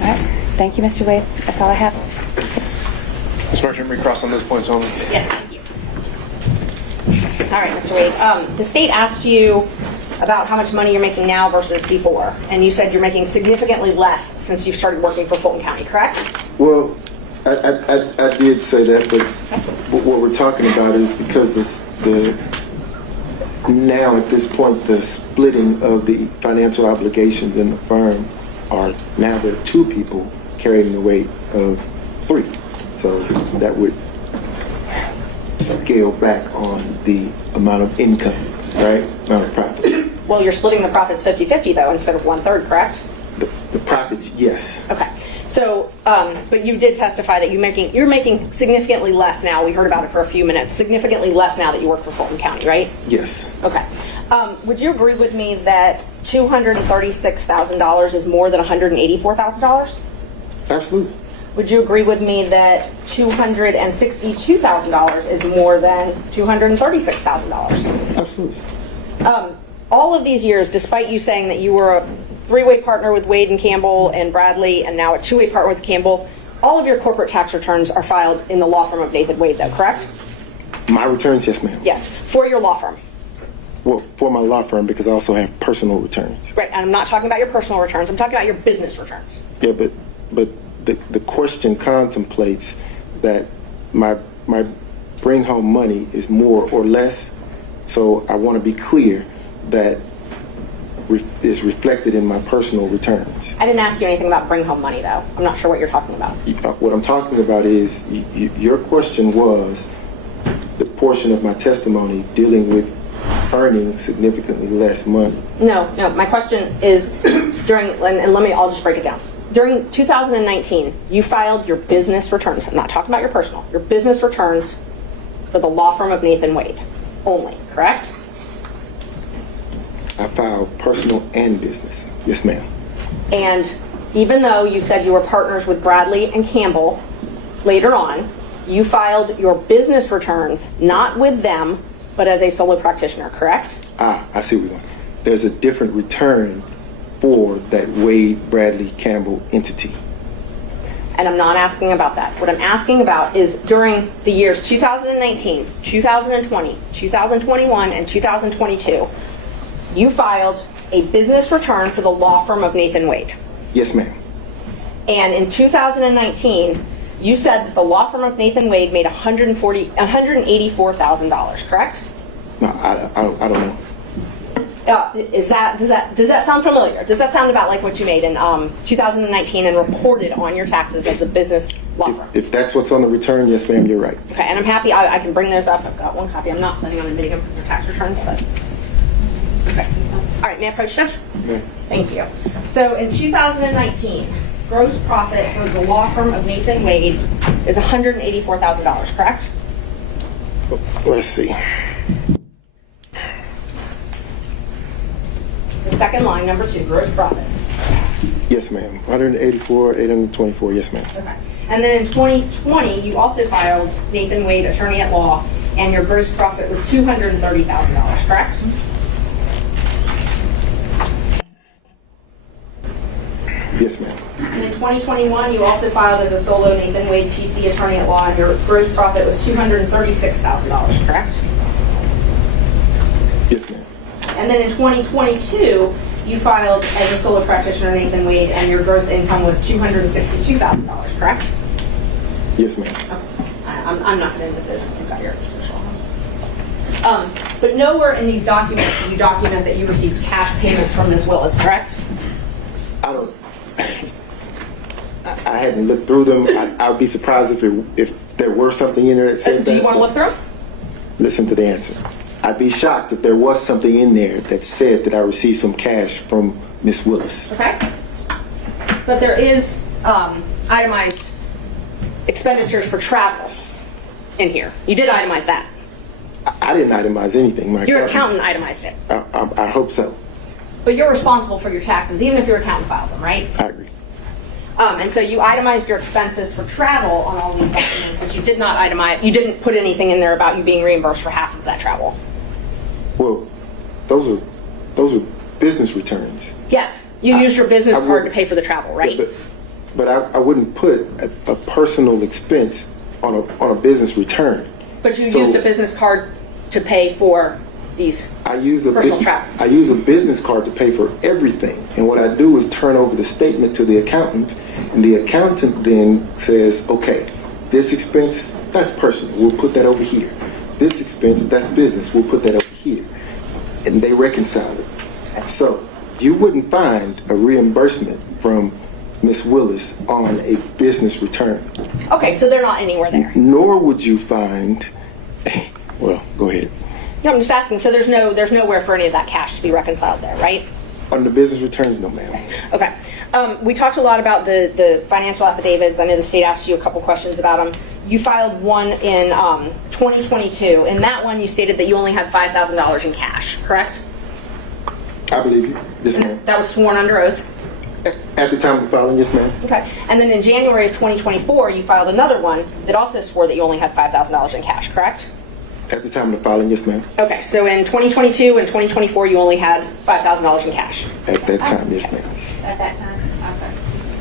All right. Thank you, Mr. Wade. That's all I have. Ms. Merchant, recross on those points only. Yes, thank you. All right, Mr. Wade. The state asked you about how much money you're making now versus before, and you said you're making significantly less since you've started working for Fulton County, correct? Well, I did say that, but what we're talking about is because now at this point the splitting of the financial obligations in the firm are now there are 2 people carrying the weight of 3. So that would scale back on the amount of income, right? Amount of profit. Well, you're splitting the profits 50-50 though, instead of 1/3, correct? The profits, yes. Okay. So, but you did testify that you're making significantly less now. We heard about it for a few minutes. Significantly less now that you work for Fulton County, right? Yes. Okay. Would you agree with me that $236,000 is more than $184,000? Absolutely. Would you agree with me that $262,000 is more than $236,000? Absolutely. All of these years, despite you saying that you were a 3-way partner with Wade and Campbell and Bradley, and now a 2-way partner with Campbell, all of your corporate tax returns are filed in the law firm of Nathan Wade, though, correct? My returns, yes, ma'am. Yes, for your law firm. Well, for my law firm, because I also have personal returns. Right, and I'm not talking about your personal returns. I'm talking about your business returns. Yeah, but the question contemplates that my bring home money is more or less. So I want to be clear that is reflected in my personal returns. I didn't ask you anything about bring home money, though. I'm not sure what you're talking about. What I'm talking about is your question was the portion of my testimony dealing with earning significantly less money. No, my question is during, and I'll just break it down. During 2019, you filed your business returns. I'm not talking about your personal. Your business returns for the law firm of Nathan Wade only, correct? I filed personal and business. Yes, ma'am. And even though you said you were partners with Bradley and Campbell later on, you filed your business returns not with them, but as a solo practitioner, correct? I see where we're going. There's a different return for that Wade, Bradley, Campbell entity. And I'm not asking about that. What I'm asking about is during the years 2019, 2020, 2021, and 2022, you filed a business return for the law firm of Nathan Wade. Yes, ma'am. And in 2019, you said that the law firm of Nathan Wade made $184,000, correct? No, I don't know. Does that sound familiar? Does that sound about like what you made in 2019 and reported on your taxes as a business law firm? If that's what's on the return, yes, ma'am, you're right. Okay, and I'm happy. I can bring those up. I've got one copy. I'm not planning on admitting them because they're tax returns, but okay. All right, may I approach, Judge? Ma'am. Thank you. So in 2019, gross profit for the law firm of Nathan Wade is $184,000, correct? Let's see. The second line, number 2, gross profit. Yes, ma'am. 184, 824. Yes, ma'am. Okay. And then in 2020, you also filed Nathan Wade, attorney at law, and your gross profit was $230,000, correct? Yes, ma'am. And in 2021, you also filed as a solo Nathan Wade PC attorney at law, and your gross profit was $236,000, correct? Yes, ma'am. And then in 2022, you filed as a solo practitioner Nathan Wade, and your gross income was $262,000, correct? Yes, ma'am. Okay. I'm not going to admit those if you've got your position on. But nowhere in these documents do you document that you received cash payments from Ms. Willis, correct? I hadn't looked through them. I would be surprised if there were something in there that said that. Do you want to look through them? Listen to the answer. I'd be shocked if there was something in there that said that I received some cash from Miss Willis. Okay. But there is itemized expenditures for travel in here. You did itemize that. I didn't itemize anything. Your accountant itemized it. I hope so. But you're responsible for your taxes, even if your accountant files them, right? I agree. And so you itemized your expenses for travel on all these documents, but you did not itemize, you didn't put anything in there about you being reimbursed for half of that travel. Well, those are business returns. Yes, you used your business card to pay for the travel, right? Yeah, but I wouldn't put a personal expense on a business return. But you used a business card to pay for these personal travel. I use a business card to pay for everything. And what I do is turn over the statement to the accountant, and the accountant then says, okay, this expense, that's personal. We'll put that over here. This expense, that's business. We'll put that over here. And they reconcile it. So you wouldn't find a reimbursement from Miss Willis on a business return. Okay, so they're not anywhere there. Nor would you find, well, go ahead. No, I'm just asking, so there's nowhere for any of that cash to be reconciled there, right? On the business returns, no, ma'am. Okay. We talked a lot about the financial affidavits. I know the state asked you a couple questions about them. You filed one in 2022. In that one, you stated that you only had $5,000 in cash, correct? I believe you. Yes, ma'am. That was sworn under oath? At the time of filing, yes, ma'am. Okay. And then in January of 2024, you filed another one that also swore that you only had $5,000 in cash, correct? At the time of the filing, yes, ma'am. Okay. So in 2022 and 2024, you only had $5,000 in cash? At that time, yes, ma'am. At that time, I'm sorry, excuse me.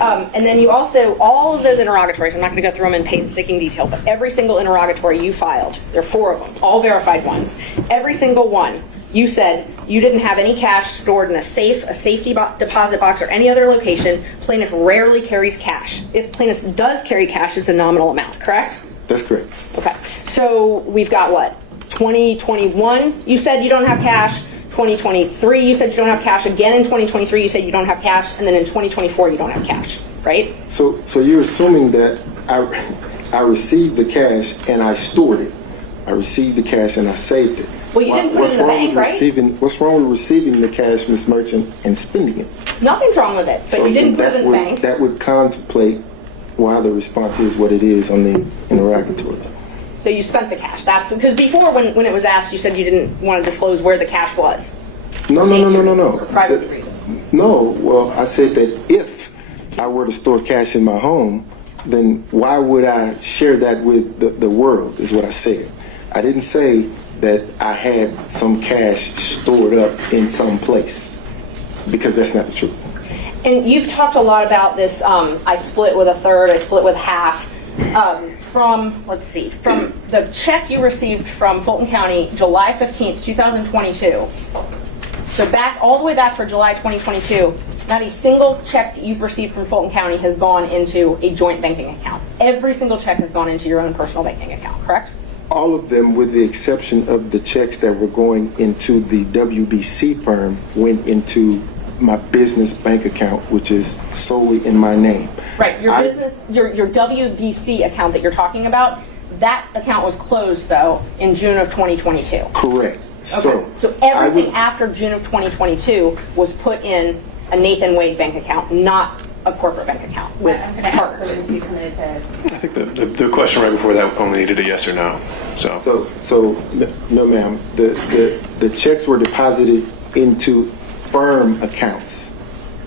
And then you also, all of those interrogatories, I'm not going to go through them in painstaking detail, but every single interrogatory you filed, there are 4 of them, all verified ones. Every single one, you said you didn't have any cash stored in a safe, a safety deposit box, or any other location. Plaintiff rarely carries cash. If plaintiff does carry cash, it's a nominal amount, correct? That's correct. Okay. So we've got what? 2021, you said you don't have cash. 2023, you said you don't have cash. Again in 2023, you said you don't have cash. And then in 2024, you don't have cash, right? So you're assuming that I received the cash and I stored it. I received the cash and I saved it. Well, you didn't put it in the bank, right? What's wrong with receiving the cash, Ms. Merchant, and spending it? Nothing's wrong with it, but you didn't put it in the bank. That would contemplate why the response is what it is on the interrogatories. So you spent the cash. That's because before, when it was asked, you said you didn't want to disclose where the cash was. No. For privacy reasons. No, well, I said that if I were to store cash in my home, then why would I share that with the world, is what I said. I didn't say that I had some cash stored up in some place, because that's not the truth. And you've talked a lot about this, I split with a third, I split with half. From the check you received from Fulton County, July 15th, 2022. So all the way back for July 2022, not a single check that you've received from Fulton County has gone into a joint banking account. Every single check has gone into your own personal banking account, correct? All of them, with the exception of the checks that were going into the WBC firm, went into my business bank account, which is solely in my name. Right, your WBC account that you're talking about, that account was closed, though, in June of 2022. Correct. Okay. So everything after June of 2022 was put in a Nathan Wade bank account, not a corporate bank account with I'm going to ask partners. questions you committed to. I think the question right before that only needed a yes or no. So no, ma'am. The checks were deposited into firm accounts,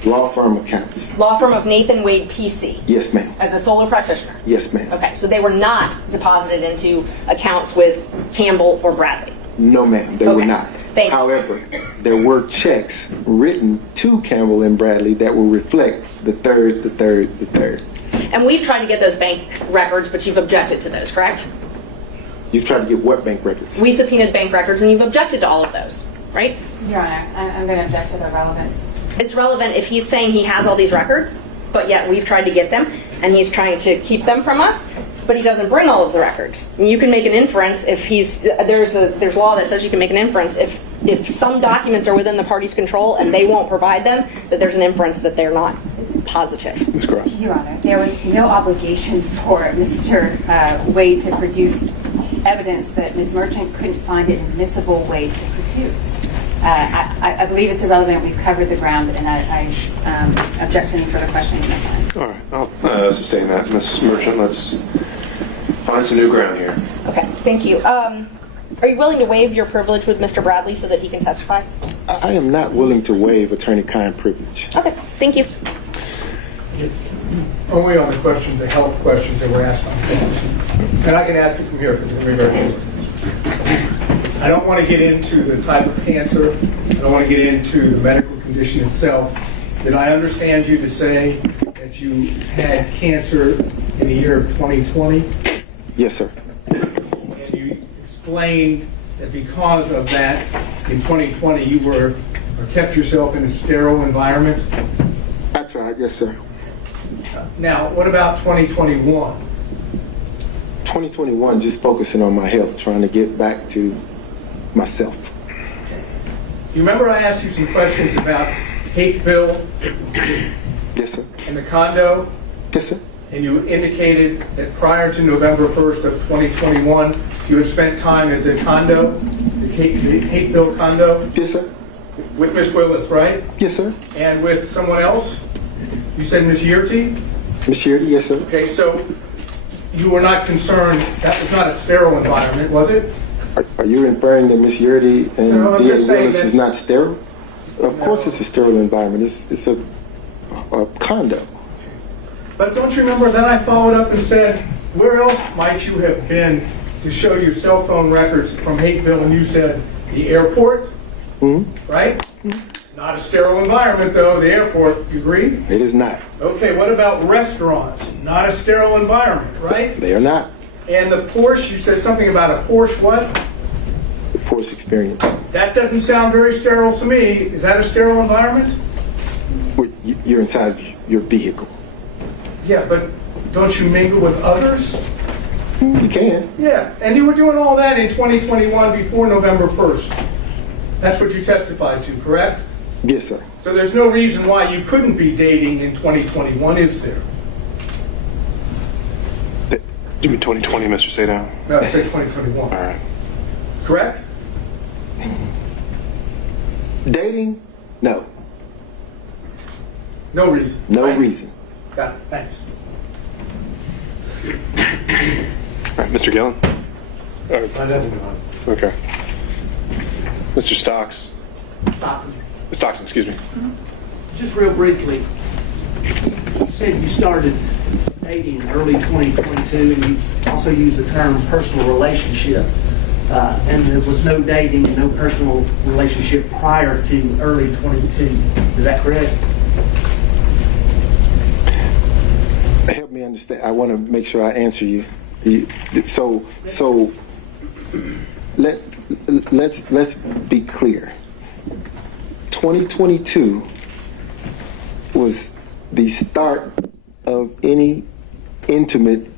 law firm accounts. Law firm of Nathan Wade PC. Yes, ma'am. As a solo practitioner. Yes, ma'am. Okay, so they were not deposited into accounts with Campbell or Bradley. No, ma'am, they were Okay. not. Thank you. However, there were checks written to Campbell and Bradley that will reflect the third. And we've tried to get those bank records, but you've objected to those, correct? You've tried to get what bank records? We subpoenaed bank records, and you've objected to all of those, right? Your Honor, I'm going to object to the relevance. It's relevant if he's saying he has all these records, but yet we've tried to get them, and he's trying to keep them from us, but he doesn't bring all of the records. And you can make an inference if there's law that says you can make an inference if some documents are within the party's control and they won't provide them, that there's an inference that they're not positive. Ms. Cross. Your Honor, there was no obligation for Mr. Wade to produce evidence that Ms. Merchant couldn't find an admissible way to produce. I believe it's irrelevant. We've covered the ground, and I object to any further questioning. All right, I'll sustain that. Ms. Merchant, let's find some new ground here. Okay, thank you. Are you willing to waive your privilege with Mr. Bradley so that he can testify? I am not willing to waive attorney-client privilege. Okay, thank you. Only on the questions, the health questions that were asked on campus. And I can ask you from here, because it's going to be very short. I don't want to get into the type of cancer. I don't want to get into the medical condition itself. Did I understand you to say that you had cancer in the year of 2020? Yes, sir. And you explained that because of that, in 2020, you were or kept yourself in a sterile environment? I tried, yes, sir. Now, what about 2021? 2021, just focusing on my health, trying to get back to myself. You remember I asked you some questions about Hateville Yes, sir. and the condo, Yes, sir. and you indicated that prior to November 1st of 2021, you had spent time at the condo, the Hateville condo, Yes, sir. with Miss Willis, right? Yes, sir. And with someone else? You said Miss Yearty? Ms. Sheardy, yes, sir. Okay, so you were not concerned, that was not a sterile environment, was it? Are you inferring that Ms. Yeardy and No, I'm D.A. just saying Willis that- is not sterile? Of course No. it's a sterile environment. It's a condo. But don't you remember then I followed up and said, where else might you have been to show your cell phone records from Hateville? And you said, the airport, right? And Not a sterile environment, though, the airport, you agree? It is not. Okay, what about restaurants? Not a sterile environment, right? They are not. And the Porsche, you said something about a Porsche what? The Porsche experience. That doesn't sound very sterile to me. Is that a sterile environment? You're inside your vehicle. Yeah, but don't you mingle with others? You can. Yeah, and you were doing all that in 2021 before November 1st. That's what you testified to, correct? Yes, sir. So there's no reason why you couldn't be dating in 2021, is there? Give me 2020, Mr. Sadow. No, I said 2021. All right. Correct? Dating? No. No reason. No right? reason. Got it. Thanks. All right, Mr. Gillen. Okay. Mr. Stocks. Stockton, excuse me. Just real briefly, you said you started dating in early 2022, and you also used the term personal relationship. And there was no dating and no personal relationship prior to early 22. Is that correct? Help me understand. I want to make sure I answer you. So let's be clear. 2022 was the start of any intimate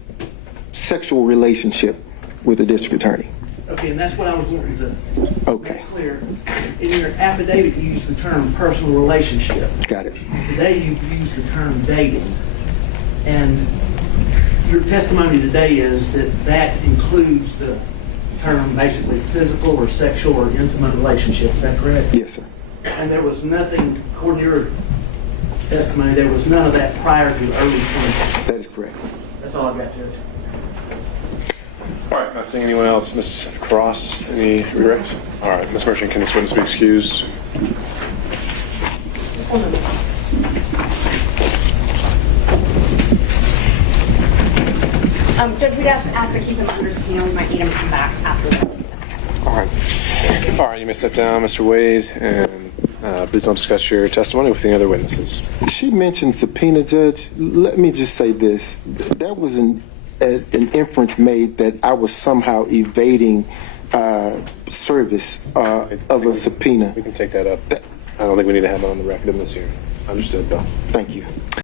sexual relationship with the district attorney. Okay, and that's what I was wanting to Okay. make clear. In your affidavit, you used the term personal relationship. Got it. Today, you've used the term dating. And your testimony today is that that includes the term basically physical or sexual or intimate relationship. Is that correct? Yes, sir. And there was nothing, according to your testimony, there was none of that prior to early 20. That is correct. That's all I've got, Judge. All right, not seeing anyone else. Ms. Cross, any redirect? All right, Ms. Merchant, can this witness be excused? Judge, we'd ask to keep him under subpoena. We might need him to come back after that. All right. All right, you may step down, Mr. Wade, and please don't discuss your testimony with any other witnesses. She mentioned subpoena, Judge. Let me just say this. That was an inference made that I was somehow evading service of a subpoena. We can take that up. I don't think we need to have it on the record in this hearing. Understood, Bill. Thank you.